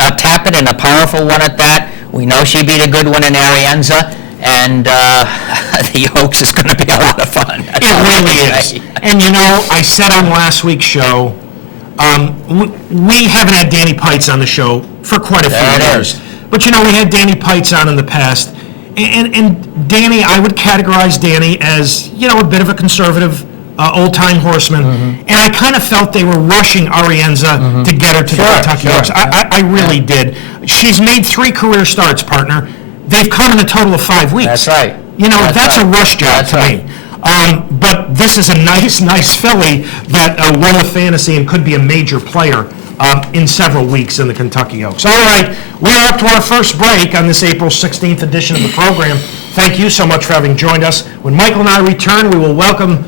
and a powerful one at that. We know she beat a good one in Arienza, and the Oaks is going to be a lot of fun. It really is. And I said on last week's show, we haven't had Danny Pites on the show for quite a few years. But we had Danny Pites on in the past, and Danny, I would categorize Danny as a bit of a conservative, old-time horseman, and I kind of felt they were rushing Arienza to get her to the Kentucky Oaks. I really did. She's made 3 career starts, partner. They've come in a total of 5 weeks. That's right. That's a rush job to me. But this is a nice filly that won the fantasy and could be a major player in several weeks in the Kentucky Oaks. All right, we're up to our first break on this April 16th edition of the program. Thank you so much for having joined us. When Michael and I return, we will welcome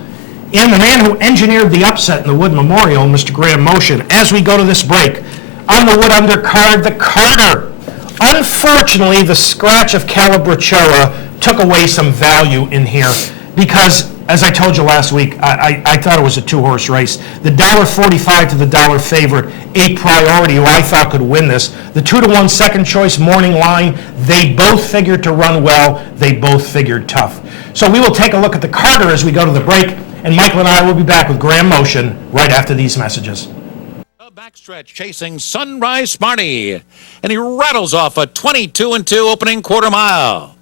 in the man who engineered the upset in the Wood Memorial, Mr. Graham Motion. As we go to this break, on the Wood undercard, the Carter. Unfortunately, the scratch of Calabrichoa took away some value in here because, as I told you last week, I thought it was a 2-horse race. The $1.45 to the $1 favorite, A Priority, who I thought could win this. The 2-1 second choice, Morning Line, they both figured to run well. They both figured tough. So we will take a look at the Carter as we go to the break, and Michael and I will be back with Graham Motion right after these messages. Backstretch chasing Sunrise Smarty, and he rattles off a 22-2 opening quarter mile.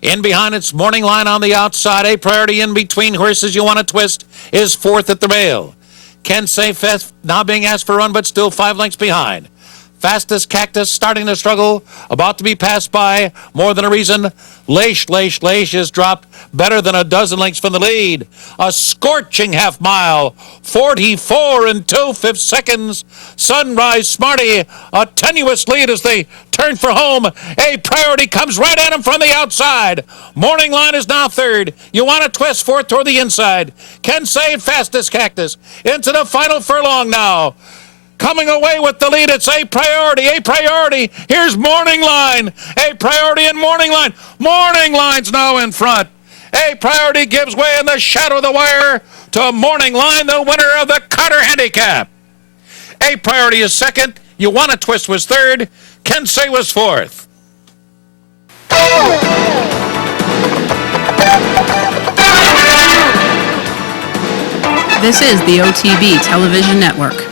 In behind its Morning Line on the outside, A Priority in between horses you want to twist is 4th at the rail. Can Say Fifth now being asked for a run, but still 5 lengths behind. Fastest Cactus starting to struggle, about to be passed by, more than a reason. Leish is dropped better than a dozen lengths from the lead. A scorching half mile, 44 2/5 seconds. Sunrise Smarty, a tenuous lead as they turn for home. A Priority comes right at him from the outside. Morning Line is now 3rd. You want to twist 4th toward the inside. Can Say Fastest Cactus into the final furlong now. Coming away with the lead, it's A Priority. A Priority. Here's Morning Line. A Priority and Morning Line. Morning Line's now in front. A Priority gives way in the shadow of the wire to Morning Line, the winner of the Carter Handicap. A Priority is 2nd. You Want to Twist was 3rd. Can Say was 4th. This is the OTB Television Network.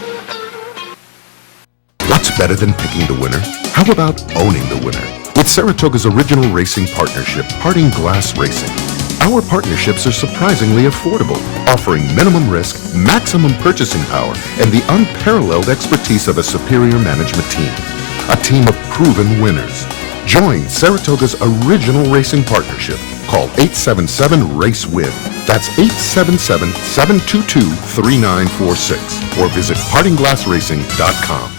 What's better than picking the winner? How about owning the winner? With Saratoga's original racing partnership, Parting Glass Racing. Our partnerships are surprisingly affordable, offering minimum risk, maximum purchasing power, and the unparalleled expertise of a superior management team. A team of proven winners. Join Saratoga's original racing partnership. Call 877-RACE-WIN. That's 877-722-3946. Or visit partingglassracing.com.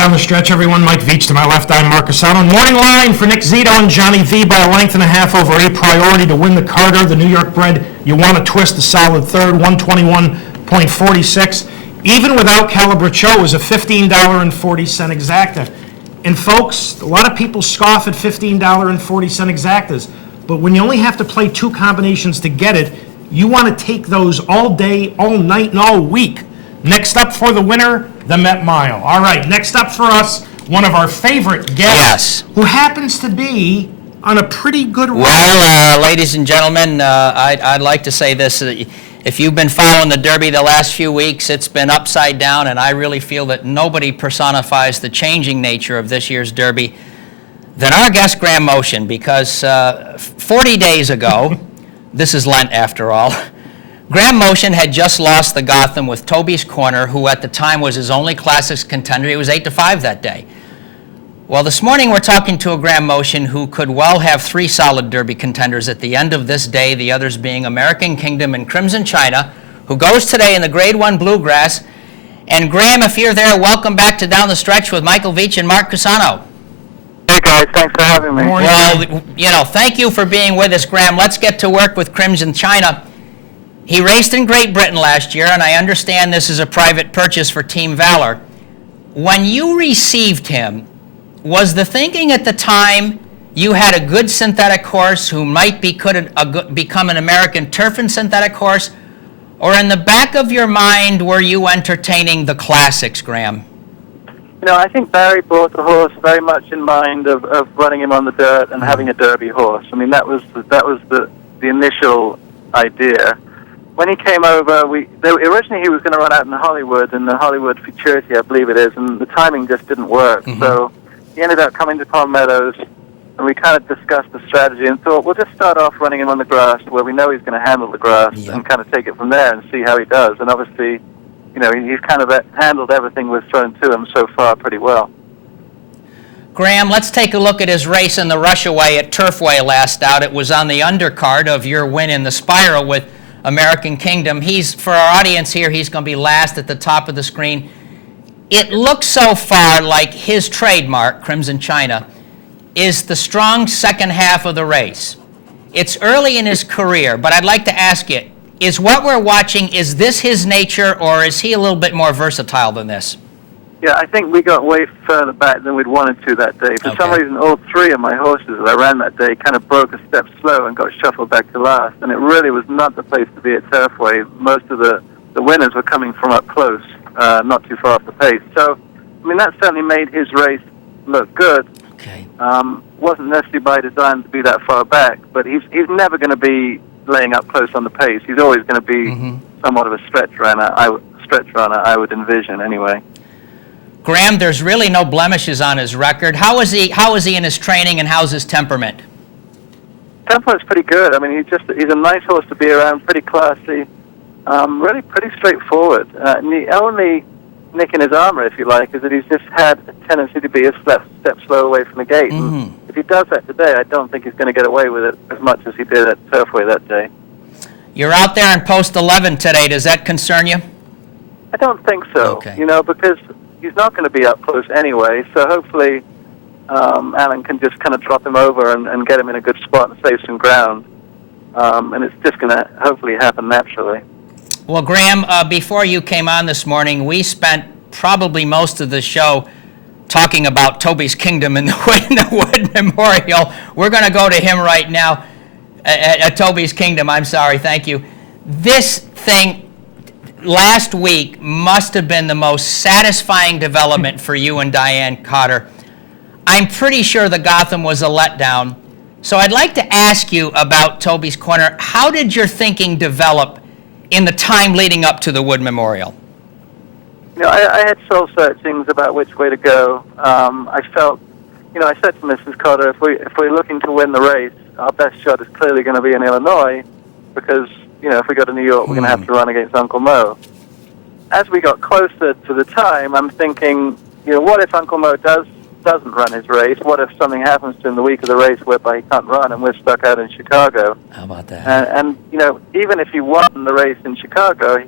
down the stretch, everyone. Mike Veitch to my left, I'm Mark CUSANO. Morning line for Nick Zito and Johnny V by a length and a half over A Priority to win the Carter. The New York bred, you want to twist the solid third, 121.46. Even without Calabricho, it was a $15.40 exacta. And folks, a lot of people scoff at $15.40 exactas, but when you only have to play two combinations to get it, you want to take those all day, all night, and all week. Next up for the winner, the Met Mile. All right, next up for us, one of our favorite guests, who happens to be on a pretty good run. Well, ladies and gentlemen, I'd like to say this. If you've been following the Derby the last few weeks, it's been upside down, and I really feel that nobody personifies the changing nature of this year's Derby than our guest, Graham Motion, because 40 days ago, this is Lent after all, Graham Motion had just lost the Gotham with Toby's Corner, who at the time was his only Classics contender. He was 8-5 that day. Well, this morning we're talking to a Graham Motion who could well have three solid Derby contenders at the end of this day, the others being American Kingdom and Crimson China, who goes today in the Grade 1 Bluegrass. And Graham, if you're there, welcome back to Down the Stretch with Michael Veitch and Mark CUSANO. Hey guys, thanks for having me. Well, thank you for being with us, Graham. Let's get to work with Crimson China. He raced in Great Britain last year, and I understand this is a private purchase for Team Valor. When you received him, was the thinking at the time you had a good synthetic horse who might become an American turf and synthetic horse, or in the back of your mind were you entertaining the classics, Graham? I think Barry bought the horse very much in mind of running him on the dirt and having a Derby horse. I mean, that was the initial idea. When he came over, originally he was going to run out in the Hollywood Futurity, I believe it is, and the timing just didn't work. Mm-hmm. So he ended up coming to Palm Meadows, and we kind of discussed the strategy and thought, we'll just start off running him on the grass where we know he's going to handle the grass and kind of take it from there and see how he does. And obviously, he's kind of handled everything we've thrown to him so far pretty well. Graham, let's take a look at his race in the Rushaway at Turfway last out. It was on the undercard of your win in the Spiral with American Kingdom. For our audience here, he's going to be last at the top of the screen. It looks so far like his trademark, Crimson China, is the strong second half of the race. It's early in his career, but I'd like to ask you, is what we're watching, is this his nature, or is he a little bit more versatile than this? Yeah, I think we got way further back than we'd wanted to that day. For some reason, all three of my horses that I ran that day kind of broke a step slow and got shuffled back to last, and it really was not the place to be at Turfway. Most of the winners were coming from up close, not too far off the pace. So, I mean, that certainly made his race look good. Okay. Wasn't necessarily by design to be that far back, but he's never going to be laying up close on the pace. He's always going to be somewhat of a stretch runner, I would envision anyway. Graham, there's really no blemishes on his record. How is he in his training, and how's his temperament? Temperament's pretty good. I mean, he's a nice horse to be around, pretty classy, really pretty straightforward. And the only nick in his armor, if you like, is that he's just had a tendency to be a step slow away from the gate. And if he does that today, I don't think he's going to get away with it as much as he did at Turfway that day. You're out there in post 11 today. Does that concern you? I don't think so. Okay. Because he's not going to be up close anyway, so hopefully Alan can just kind of drop him over and get him in a good spot and save some ground. And it's just going to hopefully happen naturally. Well, Graham, before you came on this morning, we spent probably most of the show talking about Toby's Kingdom and the Wood Memorial. We're going to go to him right now at Toby's Kingdom. I'm sorry, thank you. This thing last week must have been the most satisfying development for you and Diane Cotter. I'm pretty sure the Gotham was a letdown. So I'd like to ask you about Toby's Corner. How did your thinking develop in the time leading up to the Wood Memorial? I had soul searchings about which way to go. I felt, I said to Mrs. Cotter, if we're looking to win the race, our best shot is clearly going to be in Illinois, because if we go to New York, we're going to have to run against Uncle Mo. As we got closer to the time, I'm thinking, what if Uncle Mo doesn't run his race? What if something happens to him the week of the race whereby he can't run and we're stuck out in Chicago? How about that? And even if he won the race in Chicago,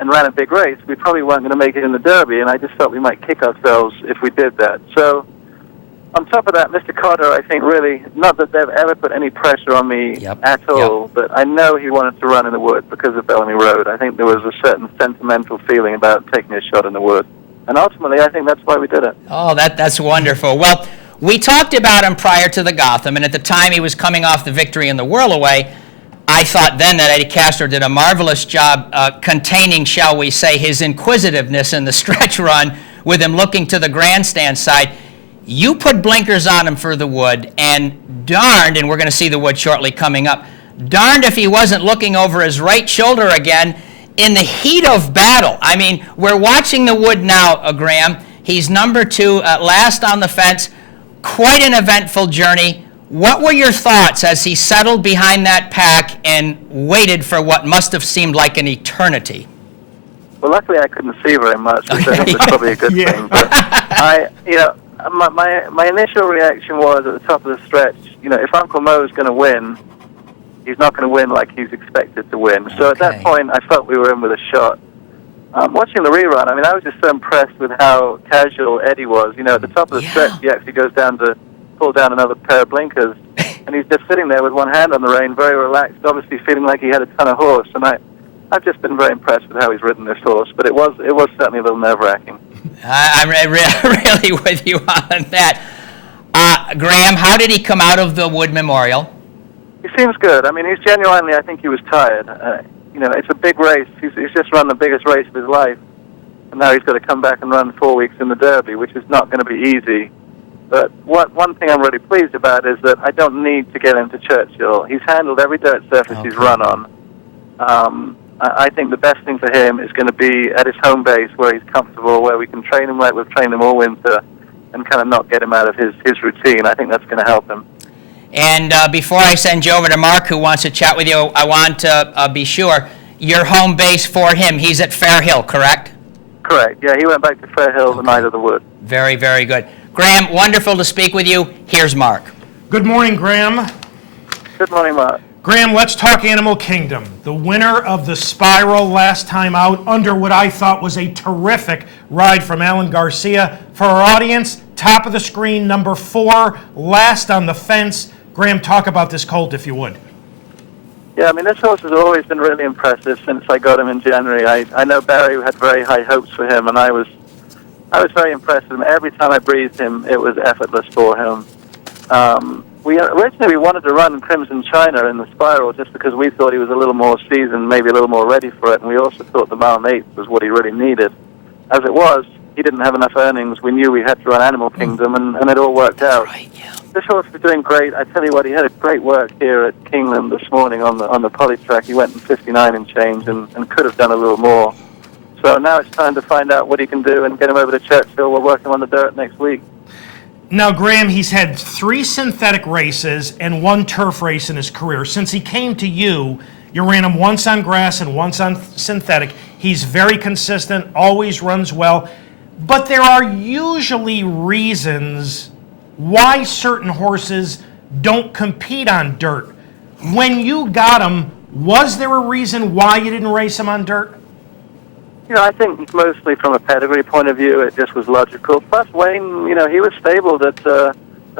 and ran a big race, we probably weren't going to make it in the Derby, and I just felt we might kick ourselves if we did that. So, on top of that, Mr. Cotter, I think really, not that they've ever put any pressure on me at all, but I know he wanted to run in the wood because of Bellamy Road. I think there was a certain sentimental feeling about taking a shot in the wood. And ultimately, I think that's why we did it. Oh, that's wonderful. Well, we talked about him prior to the Gotham, and at the time he was coming off the victory in the Whirlaway. I thought then that Eddie Castro did a marvelous job containing, shall we say, his inquisitiveness in the stretch run with him looking to the grandstand side. You put blinkers on him for the wood, and darned, and we're going to see the wood shortly coming up, darned if he wasn't looking over his right shoulder again in the heat of battle. I mean, we're watching the wood now, Graham. He's number 2, last on the fence. Quite an eventful journey. What were your thoughts as he settled behind that pack and waited for what must have seemed like an eternity? Well, luckily I couldn't see very much, which I think was probably a good thing. But my initial reaction was at the top of the stretch, if Uncle Mo's going to win, he's not going to win like he's expected to win. So at that point, I felt we were in with a shot. Watching the rerun, I mean, I was just so impressed with how casual Eddie was. At the top of the stretch, he actually goes down to pull down another pair of blinkers, and he's just sitting there with one hand on the rein, very relaxed, obviously feeling like he had a ton of horse. And I've just been very impressed with how he's ridden this horse, but it was certainly a little nerve-wracking. I'm really with you on that. Graham, how did he come out of the Wood Memorial? He seems good. I mean, he's genuinely, I think he was tired. It's a big race. He's just run the biggest race of his life, and now he's got to come back and run 4 weeks in the Derby, which is not going to be easy. But one thing I'm really pleased about is that I don't need to get him to Churchill. He's handled every dirt surface he's run on. I think the best thing for him is going to be at his home base where he's comfortable, where we can train him like we've trained him all winter and kind of not get him out of his routine. I think that's going to help him. And before I send you over to Mark, who wants to chat with you, I want to be sure, your home base for him, he's at Fair Hill, correct? Correct. Yeah, he went back to Fair Hill the night of the Wood. Very, very good. Graham, wonderful to speak with you. Here's Mark. Good morning, Graham. Good morning, Mark. Graham, let's talk Animal Kingdom. The winner of the Spiral last time out under what I thought was a terrific ride from Alan Garcia. For our audience, top of the screen, number 4, last on the fence. Graham, talk about this colt, if you would. Yeah, I mean, this horse has always been really impressive since I got him in January. I know Barry had very high hopes for him, and I was very impressed with him. Every time I breathed him, it was effortless for him. We originally wanted to run Crimson China in the Spiral just because we thought he was a little more seasoned, maybe a little more ready for it, and we also thought the mile 8 was what he really needed. As it was, he didn't have enough earnings. We knew we had to run Animal Kingdom, and it all worked out. Right, yeah. This horse was doing great. I tell you what, he had a great work here at Kingland this morning on the poly track. He went in 59 and change and could have done a little more. So now it's time to find out what he can do and get him over to Churchill. We'll work him on the dirt next week. Now, Graham, he's had 3 synthetic races and 1 turf race in his career. Since he came to you, you ran him once on grass and once on synthetic. He's very consistent, always runs well. But there are usually reasons why certain horses don't compete on dirt. When you got him, was there a reason why you didn't race him on dirt? I think mostly from a pedigree point of view, it just was logical. Plus, Wayne, he was stabled at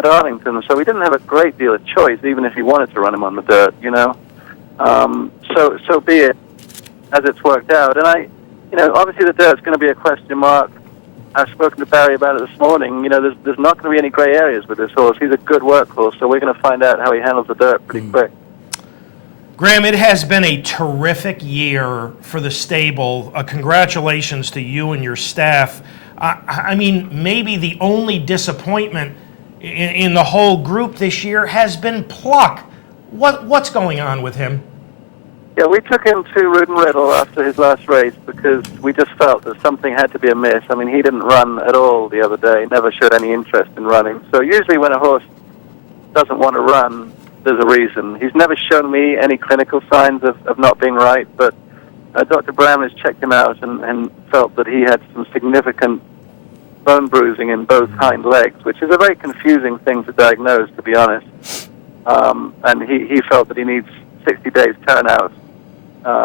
Arlington, so we didn't have a great deal of choice, even if he wanted to run him on the dirt, So be it, as it's worked out. And obviously the dirt's going to be a question mark. I've spoken to Barry about it this morning. There's not going to be any gray areas with this horse. He's a good workhorse, so we're going to find out how he handles the dirt pretty quick. Graham, it has been a terrific year for the stable. Congratulations to you and your staff. I mean, maybe the only disappointment in the whole group this year has been Pluck. What's going on with him? Yeah, we took him to Rood and Riddle after his last race because we just felt that something had to be amiss. I mean, he didn't run at all the other day, never showed any interest in running. So usually when a horse doesn't want to run, there's a reason. He's never shown me any clinical signs of not being right, but Dr. Brown has checked him out and felt that he had some significant bone bruising in both hind legs, which is a very confusing thing to diagnose, to be honest. And he felt that he needs 60 days turnout.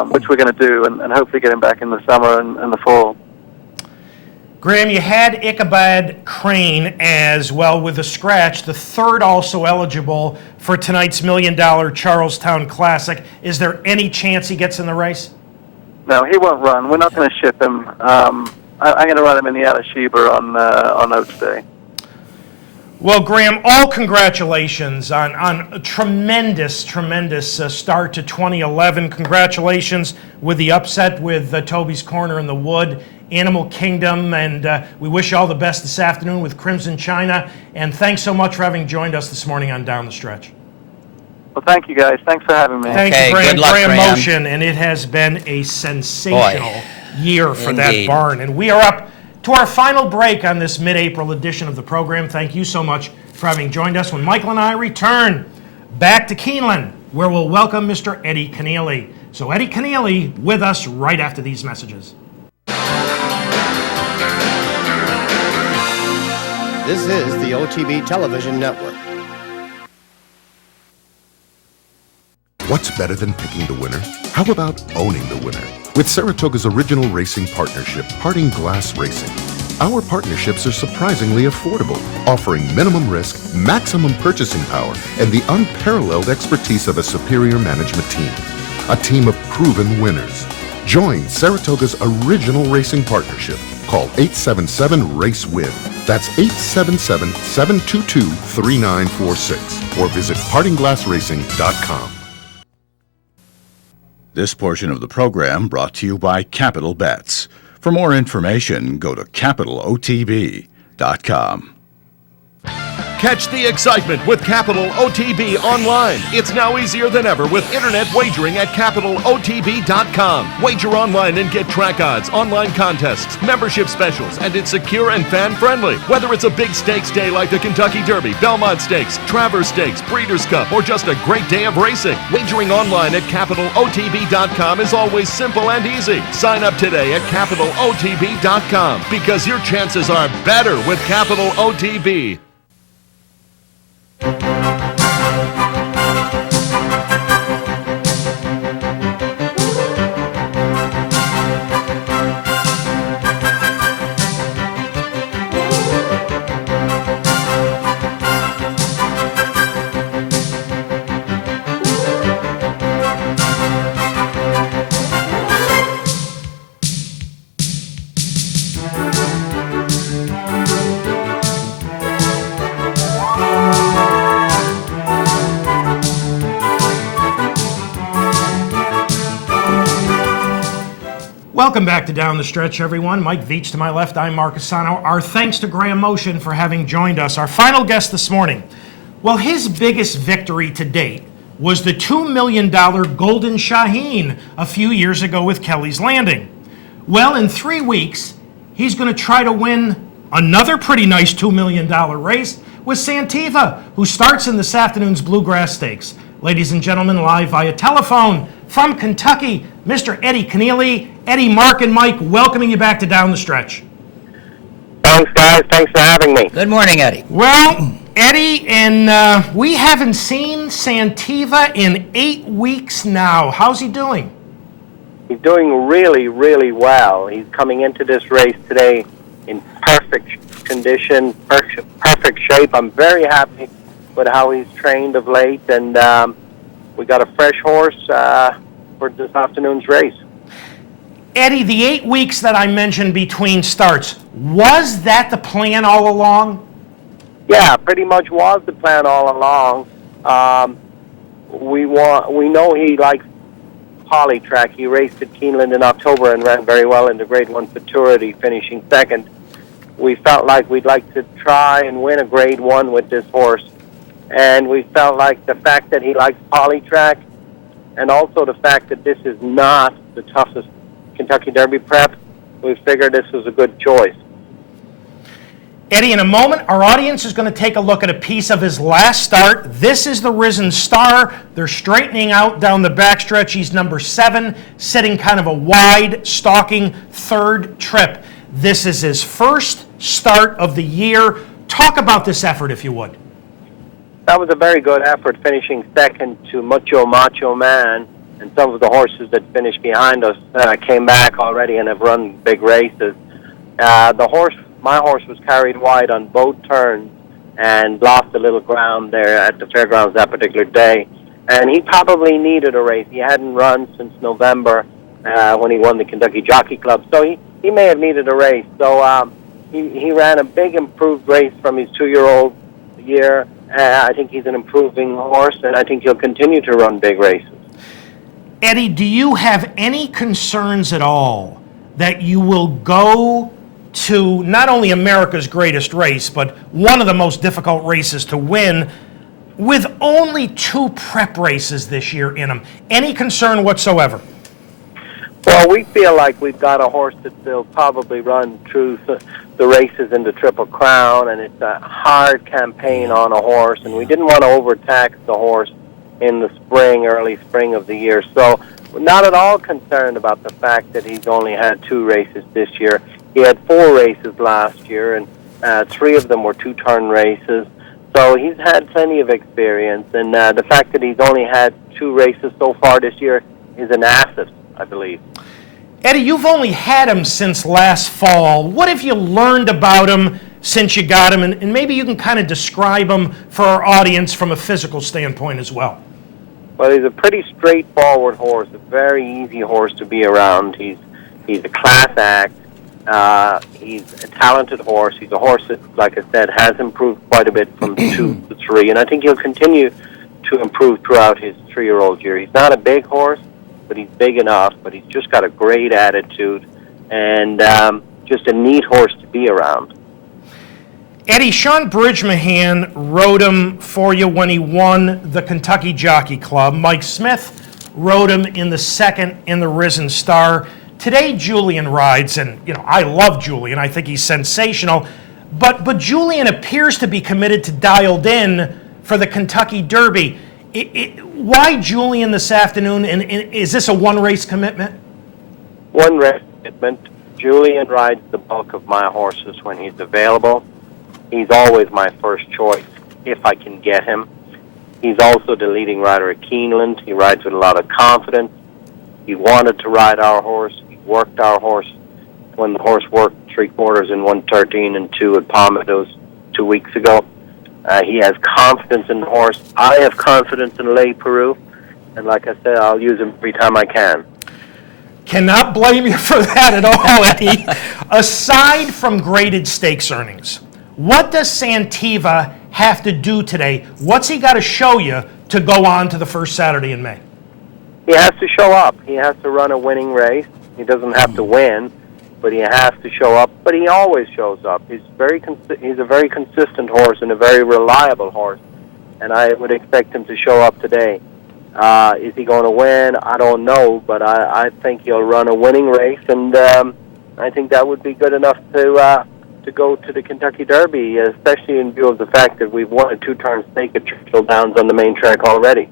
which we're going to do, and hopefully get him back in the summer and the fall. Graham, you had Ichabod Crane as well with a scratch, the third also eligible for tonight's $1 million Charlestown Classic. Is there any chance he gets in the race? No, he won't run. We're not going to ship him. I'm going to run him in the Alashiba on Oaks Day. Well, Graham, all congratulations on a tremendous start to 2011. Congratulations with the upset with Toby's Corner in the Wood, Animal Kingdom, and we wish you all the best this afternoon with Crimson China. And thanks so much for having joined us this morning on Down the Stretch. Well, thank you, guys. Thanks for having me. Thank Okay, you, Graham. good luck, Graham Graham. Motion, and it has been a sensational year for that Indeed. barn. And we are up to our final break on this mid-April edition of the program. Thank you so much for having joined us. When Michael and I return back to Keeneland, where we'll welcome Mr. Eddie Keneally. So Eddie Keneally with us right after these messages. This is the OTB Television Network. What's better than picking the winner? How about owning the winner? With Saratoga's original racing partnership, Parting Glass Racing. Our partnerships are surprisingly affordable, offering minimum risk, maximum purchasing power, and the unparalleled expertise of a superior management team. A team of proven winners. Join Saratoga's original racing partnership. Call 877-RACE-WIN. That's 877-722-3946. Or visit partingglassracing.com. This portion of the program brought to you by Capital Bets. For more information, go to capitalotb.com. Catch the excitement with Capital OTB online. It's now easier than ever with internet wagering at capitalotb.com. Wager online and get track odds, online contests, membership specials, and it's secure and fan-friendly. Whether it's a big stakes day like the Kentucky Derby, Belmont Stakes, Travers Stakes, Breeders' Cup, or just a great day of racing, wagering online at capitalotb.com is always simple and easy. Sign up today at capitalotb.com because your chances are better with Capital OTB. Welcome back to Down the Stretch, everyone. Mike Veitch to my left, I'm Mark CUSANO. Our thanks to Graham Motion for having joined us. Our final guest this morning, well, his biggest victory to date was the $2 million Golden Shaheen a few years ago with Kelly's Landing. Well, in 3 weeks, he's going to try to win another pretty nice $2 million race with Santiva, who starts in this afternoon's Bluegrass Stakes. Ladies and gentlemen, live via telephone from Kentucky, Mr. Eddie Keneally. Eddie, Mark, and Mike, welcoming you back to Down the Stretch. Thanks, guys. Thanks for having me. Good morning, Eddie. Well, Eddie, and we haven't seen Santiva in 8 weeks now. How's he doing? He's doing really, really well. He's coming into this race today in perfect condition, perfect shape. I'm very happy with how he's trained of late, and we got a fresh horse for this afternoon's race. Eddie, the 8 weeks that I mentioned between starts, was that the plan all along? Yeah, pretty much was the plan all along. We know he likes Polytrack. He raced at Keeneland in October and ran very well in the Grade 1 Futurity, finishing second. We felt like we'd like to try and win a Grade 1 with this horse. And we felt like the fact that he likes Polytrack and also the fact that this is not the toughest Kentucky Derby prep, we figured this was a good choice. Eddie, in a moment, our audience is going to take a look at a piece of his last start. This is the Risen Star. They're straightening out down the backstretch. He's number 7, sitting kind of a wide, stalking third trip. This is his first start of the year. Talk about this effort, if you would. That was a very good effort, finishing second to Macho Man. and some of the horses that finished behind us came back already and have run big races. My horse was carried wide on both turns and lost a little ground there at the fairgrounds that particular day. And he probably needed a race. He hadn't run since November when he won the Kentucky Jockey Club. So he may have needed a race. So he ran a big improved race from his 2-year-old year. I think he's an improving horse, and I think he'll continue to run big races. Eddie, do you have any concerns at all that you will go to not only America's greatest race, but one of the most difficult races to win with only 2 prep races this year in them? Any concern whatsoever? Well, we feel like we've got a horse that will probably run through the races in the Triple Crown, and it's a hard campaign on a horse, and we didn't want to overtax the horse in the early spring of the year. So we're not at all concerned about the fact that he's only had 2 races this year. He had 4 races last year, and 3 of them were 2-turn races. So he's had plenty of experience, and the fact that he's only had 2 races so far this year is an asset, I believe. Eddie, you've only had him since last fall. What have you learned about him since you got him? And maybe you can kind of describe him for our audience from a physical standpoint as well. Well, he's a pretty straightforward horse, a very easy horse to be around. He's a class act. He's a talented horse. He's a horse that, like I said, has improved quite a bit from 2 to 3, and I think he'll continue to improve throughout his 3-year-old year. He's not a big horse, but he's big enough, but he's just got a great attitude and just a neat horse to be around. Eddie, Sean Bridgemahan rode him for you when he won the Kentucky Jockey Club. Mike Smith rode him in the 2nd in the Risen Star. Today, Julian rides, and I love Julian. I think he's sensational. But Julian appears to be committed to Dialed In for the Kentucky Derby. Why Julian this afternoon, and is this a one-race commitment? One race commitment. Julian rides the bulk of my horses when he's available. He's always my first choice if I can get him. He's also the leading rider at Keeneland. He rides with a lot of confidence. He wanted to ride our horse. He worked our horse when the horse worked 3/4 in 1:13 and 2 at Palm Meadows 2 weeks ago. He has confidence in the horse. I have confidence in Le Peru, and like I said, I'll use him every time I can. Cannot blame you for that at all, Eddie. Aside from graded stakes earnings, what does Santiva have to do today? What's he got to show you to go on to the first Saturday in May? He has to show up. He has to run a winning race. He doesn't have to win, but he has to show up. But he always shows up. He's a very consistent horse and a very reliable horse, and I would expect him to show up today. Is he going to win? I don't know, but I think he'll run a winning race, and I think that would be good enough to go to the Kentucky Derby, especially in view of the fact that we've won a 2-turn stake at Churchill Downs on the main track already.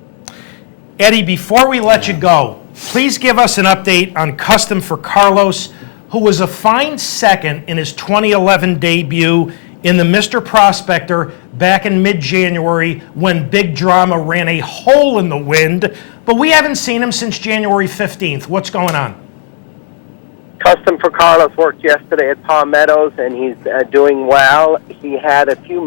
Eddie, before we let you go, please give us an update on Custom for Carlos, who was a fine 2nd in his 2011 debut in the Mr. Prospector back in mid-January when Big Drama ran a hole in the wind, but we haven't seen him since January 15th. What's going on? Custom for Carlos worked yesterday at Palm Meadows, and he's doing well. He had a few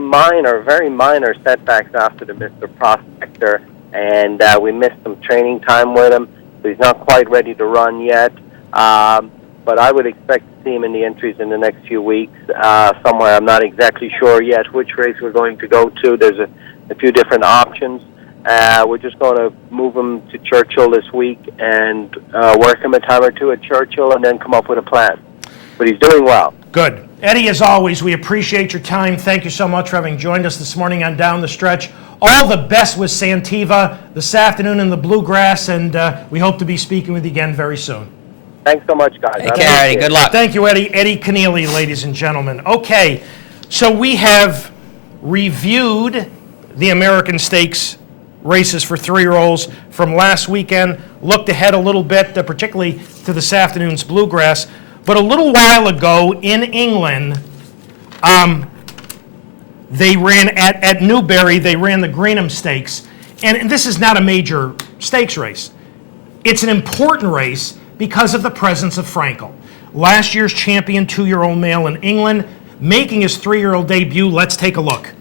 very minor setbacks after the Mr. Prospector, and we missed some training time with him, so he's not quite ready to run yet. But I would expect to see him in the entries in the next few weeks somewhere. I'm not exactly sure yet which race we're going to go to. There's a few different options. We're just going to move him to Churchill this week and work him a time or 2 at Churchill and then come up with a plan. But he's doing well. Good. Eddie, as always, we appreciate your time. Thank you so much for having joined us this morning on Down the Stretch. All the best with Santiva this afternoon in the Bluegrass, and we hope to be speaking with you again very soon. Thanks so much, guys. Take care, Eddie. Good luck. Thank you, Eddie. Eddie Keneally, ladies and gentlemen. Okay, so we have reviewed the American Stakes races for 3-year-olds from last weekend, looked ahead a little bit, particularly to this afternoon's Bluegrass. But a little while ago in England, they ran at Newbury, they ran the Greenham Stakes. And this is not a major stakes race. It's an important race because of the presence of Frankel. Last year's champion 2-year-old male in England, making his 3-year-old debut. Let's take a look.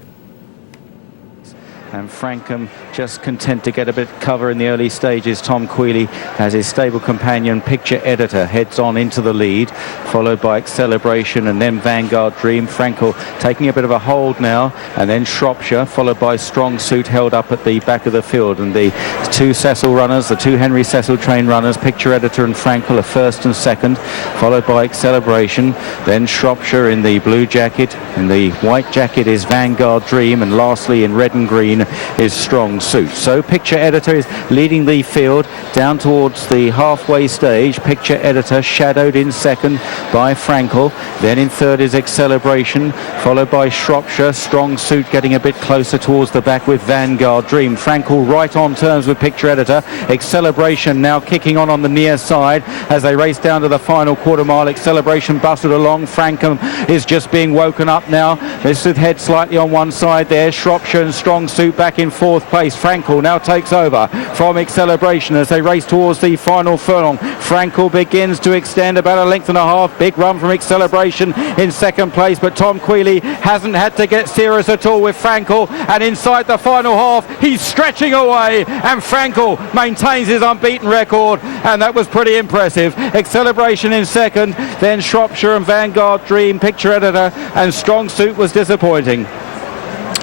And Frankham just content to get a bit of cover in the early stages. Tom Queally, as his stable companion, Picture Editor, heads on into the lead, followed by Acceleration and then Vanguard Dream. Frankel taking a bit of a hold now, and then Shropshire, followed by Strong Suit, held up at the back of the field. And the two Cecil runners, the two Henry Cecil train runners, Picture Editor and Frankel, are first and second, followed by Acceleration, then Shropshire in the blue jacket. In the white jacket is Vanguard Dream, and lastly in red and green is Strong Suit. So Picture Editor is leading the field down towards the halfway stage. Picture Editor shadowed in second by Frankel. Then in third is Acceleration, followed by Shropshire. Strong Suit getting a bit closer towards the back with Vanguard Dream. Frankel right on terms with Picture Editor. Acceleration now kicking on the near side as they race down to the final quarter mile. Acceleration bustled along. Frankham is just being woken up now. This with head slightly on one side there. Shropshire and Strong Suit back in fourth place. Frankel now takes over from Acceleration as they race towards the final furlong. Frankel begins to extend about a length and a half. Big run from Acceleration in second place, but Tom Queally hasn't had to get serious at all with Frankel, and inside the final half he's stretching away, and Frankel maintains his unbeaten record, and that was pretty impressive. Acceleration in second, then Shropshire and Vanguard Dream. Picture Editor and Strong Suit was disappointing.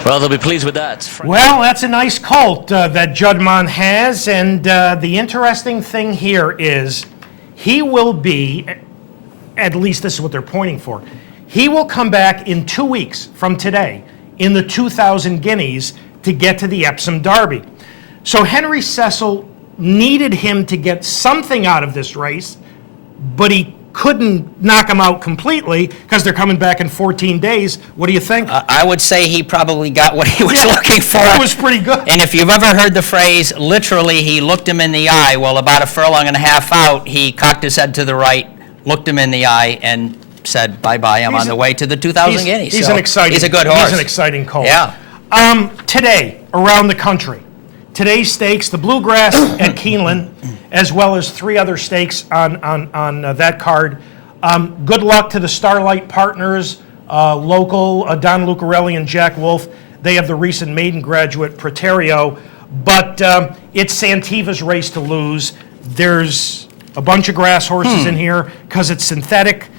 Well, they'll be pleased with that. Well, that's a nice colt that Judman has, and the interesting thing here is he will be, at least this is what they're pointing for, he will come back in 2 weeks from today in the 2,000 guineas to get to the Epsom Derby. So Henry Cecil needed him to get something out of this race, but he couldn't knock him out completely because they're coming back in 14 days. What do you think? I would say he probably got what he was looking for. That was pretty good. And if you've ever heard the phrase, literally, he looked him in the eye, well, about a furlong and a half out, he cocked his head to the right, looked him in the eye, and said, bye-bye, I'm on the way to the 2,000 guineas. He's an exciting. He's a good horse. He's an exciting colt. Yeah. Today, around the country, today's stakes, the Bluegrass at Keeneland, as well as 3 other stakes on that card. Good luck to the Starlight Partners, local, Don Lucarelli and Jack Wolf. They have the recent maiden graduate, Praterio. But it's Santiva's race to lose. There's a bunch of grass horses in here because it's synthetic.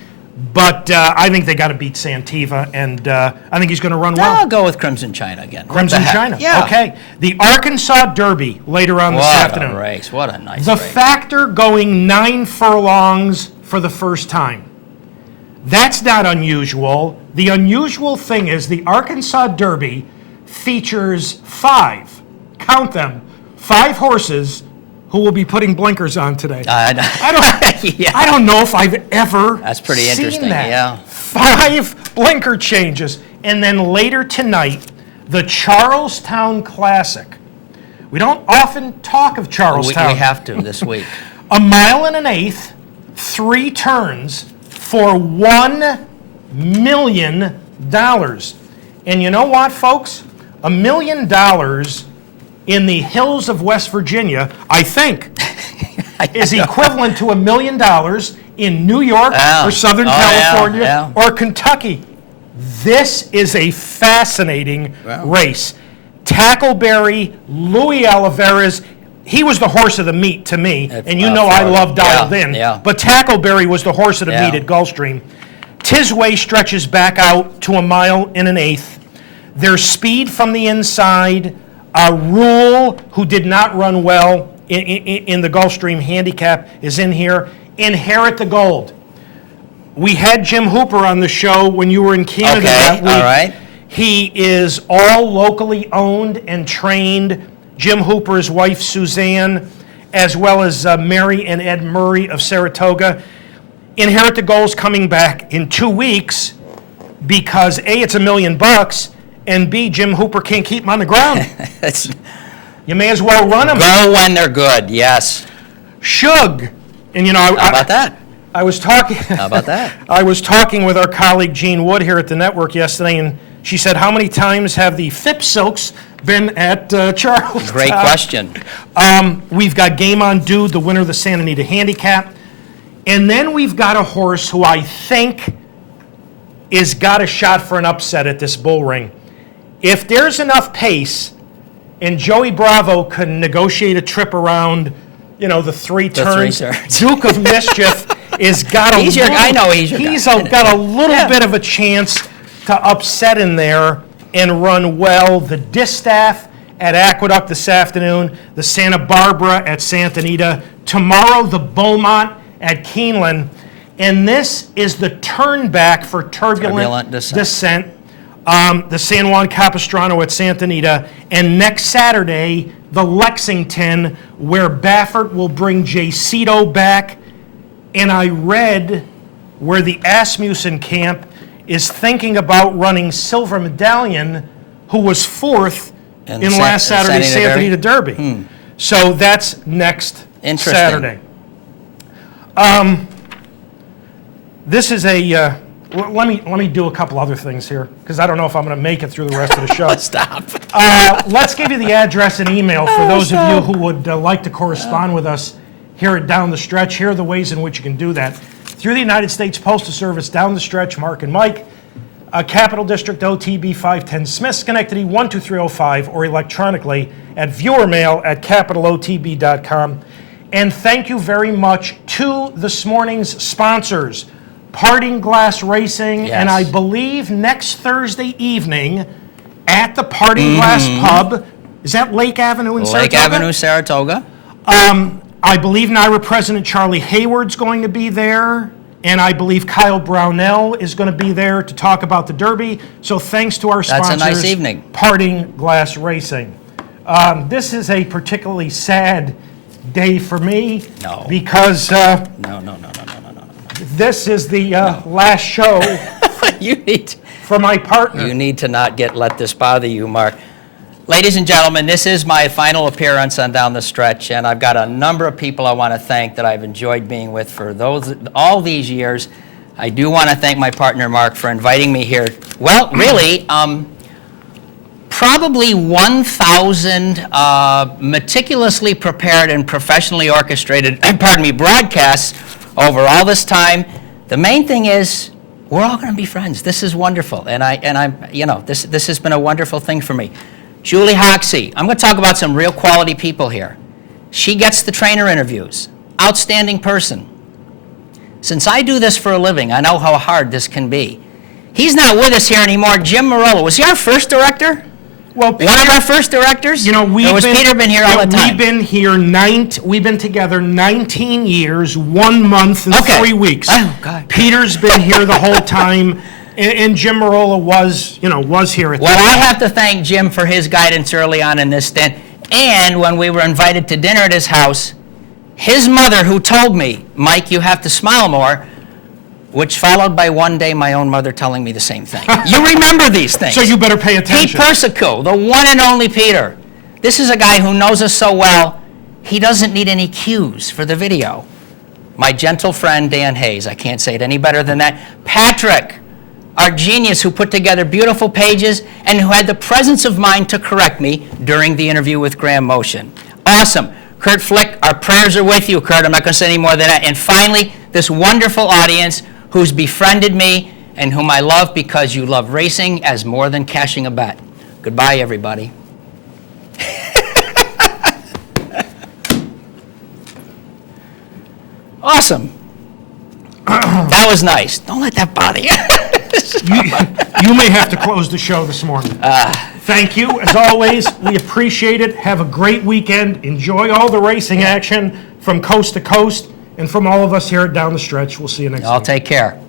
But I think they got to beat Santiva, and I think he's going to run well. I'll go with Crimson China again. Crimson China, yeah. Okay. The Arkansas Derby later on this afternoon. What a race, what a nice The race. Factor going 9 furlongs for the first time. That's not unusual. The unusual thing is the Arkansas Derby features 5, count them, 5 horses who will be putting blinkers on today. I don't know if I've ever That's pretty seen interesting, that. yeah. 5 blinker changes. And then later tonight, the Charlestown Classic. We don't often talk of Charlestown. We have to this week. A mile and an eighth, 3 turns for $1 million. And you know what, folks? $1 million in the hills of West Virginia, I think, is equivalent to $1 million in New York or Southern California or Kentucky. This is a fascinating race. Tackleberry, Louis Oliveras, he was the horse of the meet to me, and you know I love Dialed In, but Tackleberry was the horse of the meet at Gulfstream. Tisway stretches back out to 1 mile and an eighth. There's speed from the inside. Rule, who did not run well in the Gulfstream handicap, is in here. Inherit the Gold. We had Jim Hooper on the show when you were in Canada that week. All right. He is all locally owned and trained. Jim Hooper's wife, Suzanne, as well as Mary and Ed Murray of Saratoga. Inherit the Gold's coming back in 2 weeks because A, it's $1 million, and B, Jim Hooper can't keep them on the ground. You may as well run them. Go when they're good, yes. Shug. And you know, How about that? I was talking. How about that? I was talking with our colleague Gene Wood here at the network yesterday, and She said, how many times have the Phipps Silks been at Charlestown? Great question. We've got Game On Dude, the winner of the Santa Anita Handicap. And then we've got a horse who I think is got a shot for an upset at this bull ring. If there's enough pace and Joey Bravo can negotiate a trip around, the three turns, Duke of Mischief is got a little, I know he's your guy. Got a little bit of a chance to upset in there and run well. The Distaff at Aqueduct this afternoon, the Santa Barbara at Santa Anita, tomorrow the Beaumont at Keeneland, and this is the turn back for Turbulent Descent. The San Juan Capistrano at Santa Anita, and next Saturday, the Lexington, where Baffert will bring Jay Cito back. And I read where the Asmussen camp is thinking about running Silver Medallion, who was fourth in last Saturday's Santa Anita Derby. So that's next Saturday. This is a... let me do a couple other things here, because I don't know if I'm going to make it through the rest of the show. Stop. Let's give you the address and email for those of you who would like to correspond with us here at Down the Stretch. Here are the ways in which you can do that. Through the United States Postal Service, Down the Stretch, Mark and Mike, Capital District, OTB 510 Smith, Schenectady 12305, or electronically at viewermail@capitalotb.com. And thank you very much to this morning's sponsors, Parting Glass Racing, and I believe next Thursday evening at the Parting Glass Pub. Is that Lake Avenue in Saratoga? Lake Avenue, Saratoga. I believe NYRA President Charlie Hayward's going to be there, and I believe Kyle Brownell is going to be there to talk about the Derby. So thanks to our sponsors, That's a nice evening. Parting Glass Racing. This is a particularly sad day for me because this is the last show for my partner. You need to not let this bother you, Mark. Ladies and gentlemen, this is my final appearance on Down the Stretch, and I've got a number of people I want to thank that I've enjoyed being with for all these years. I do want to thank my partner, Mark, for inviting me here. Well, really, probably 1,000 meticulously prepared and professionally orchestrated, broadcasts over all this time. The main thing is, we're all going to be friends. This is wonderful, and this has been a wonderful thing for me. Julie Hoxie, I'm going to talk about some real quality people here. She gets the trainer interviews. Outstanding person. Since I do this for a living, I know how hard this can be. He's not with us here anymore. Jim Morello. Was he our first director? Well, Peter, one of our first directors? Peter been here all the time? We've been here we've been together 19 years, 1 month and 3 weeks. Oh, God. Peter's been here the whole time. And Jim Marola was here at the time. Well, I have to thank Jim for his guidance early on in this stint. And when we were invited to dinner at his house, his mother, who told me, Mike, you have to smile more, which followed by one day my own mother telling me the same thing. You remember these things. So you better pay attention. Pete Persico, the one and only Peter. This is a guy who knows us so well, he doesn't need any cues for the video. My gentle friend, Dan Hayes. I can't say it any better than that. Patrick, our genius who put together beautiful pages and who had the presence of mind to correct me during the interview with Graham Motion. Awesome. Kurt Flick, our prayers are with you, Kurt. I'm not going to say any more than that. And finally, this wonderful audience who's befriended me and whom I love because you love racing as more than cashing a bet. Goodbye, everybody. Awesome. That was nice. Don't let that bother you. You may have to close the show this morning. Thank you. As always, we appreciate it. Have a great weekend. Enjoy all the racing action from coast to coast. And from all of us here at Down the Stretch, we'll see you next week. Y'all take care.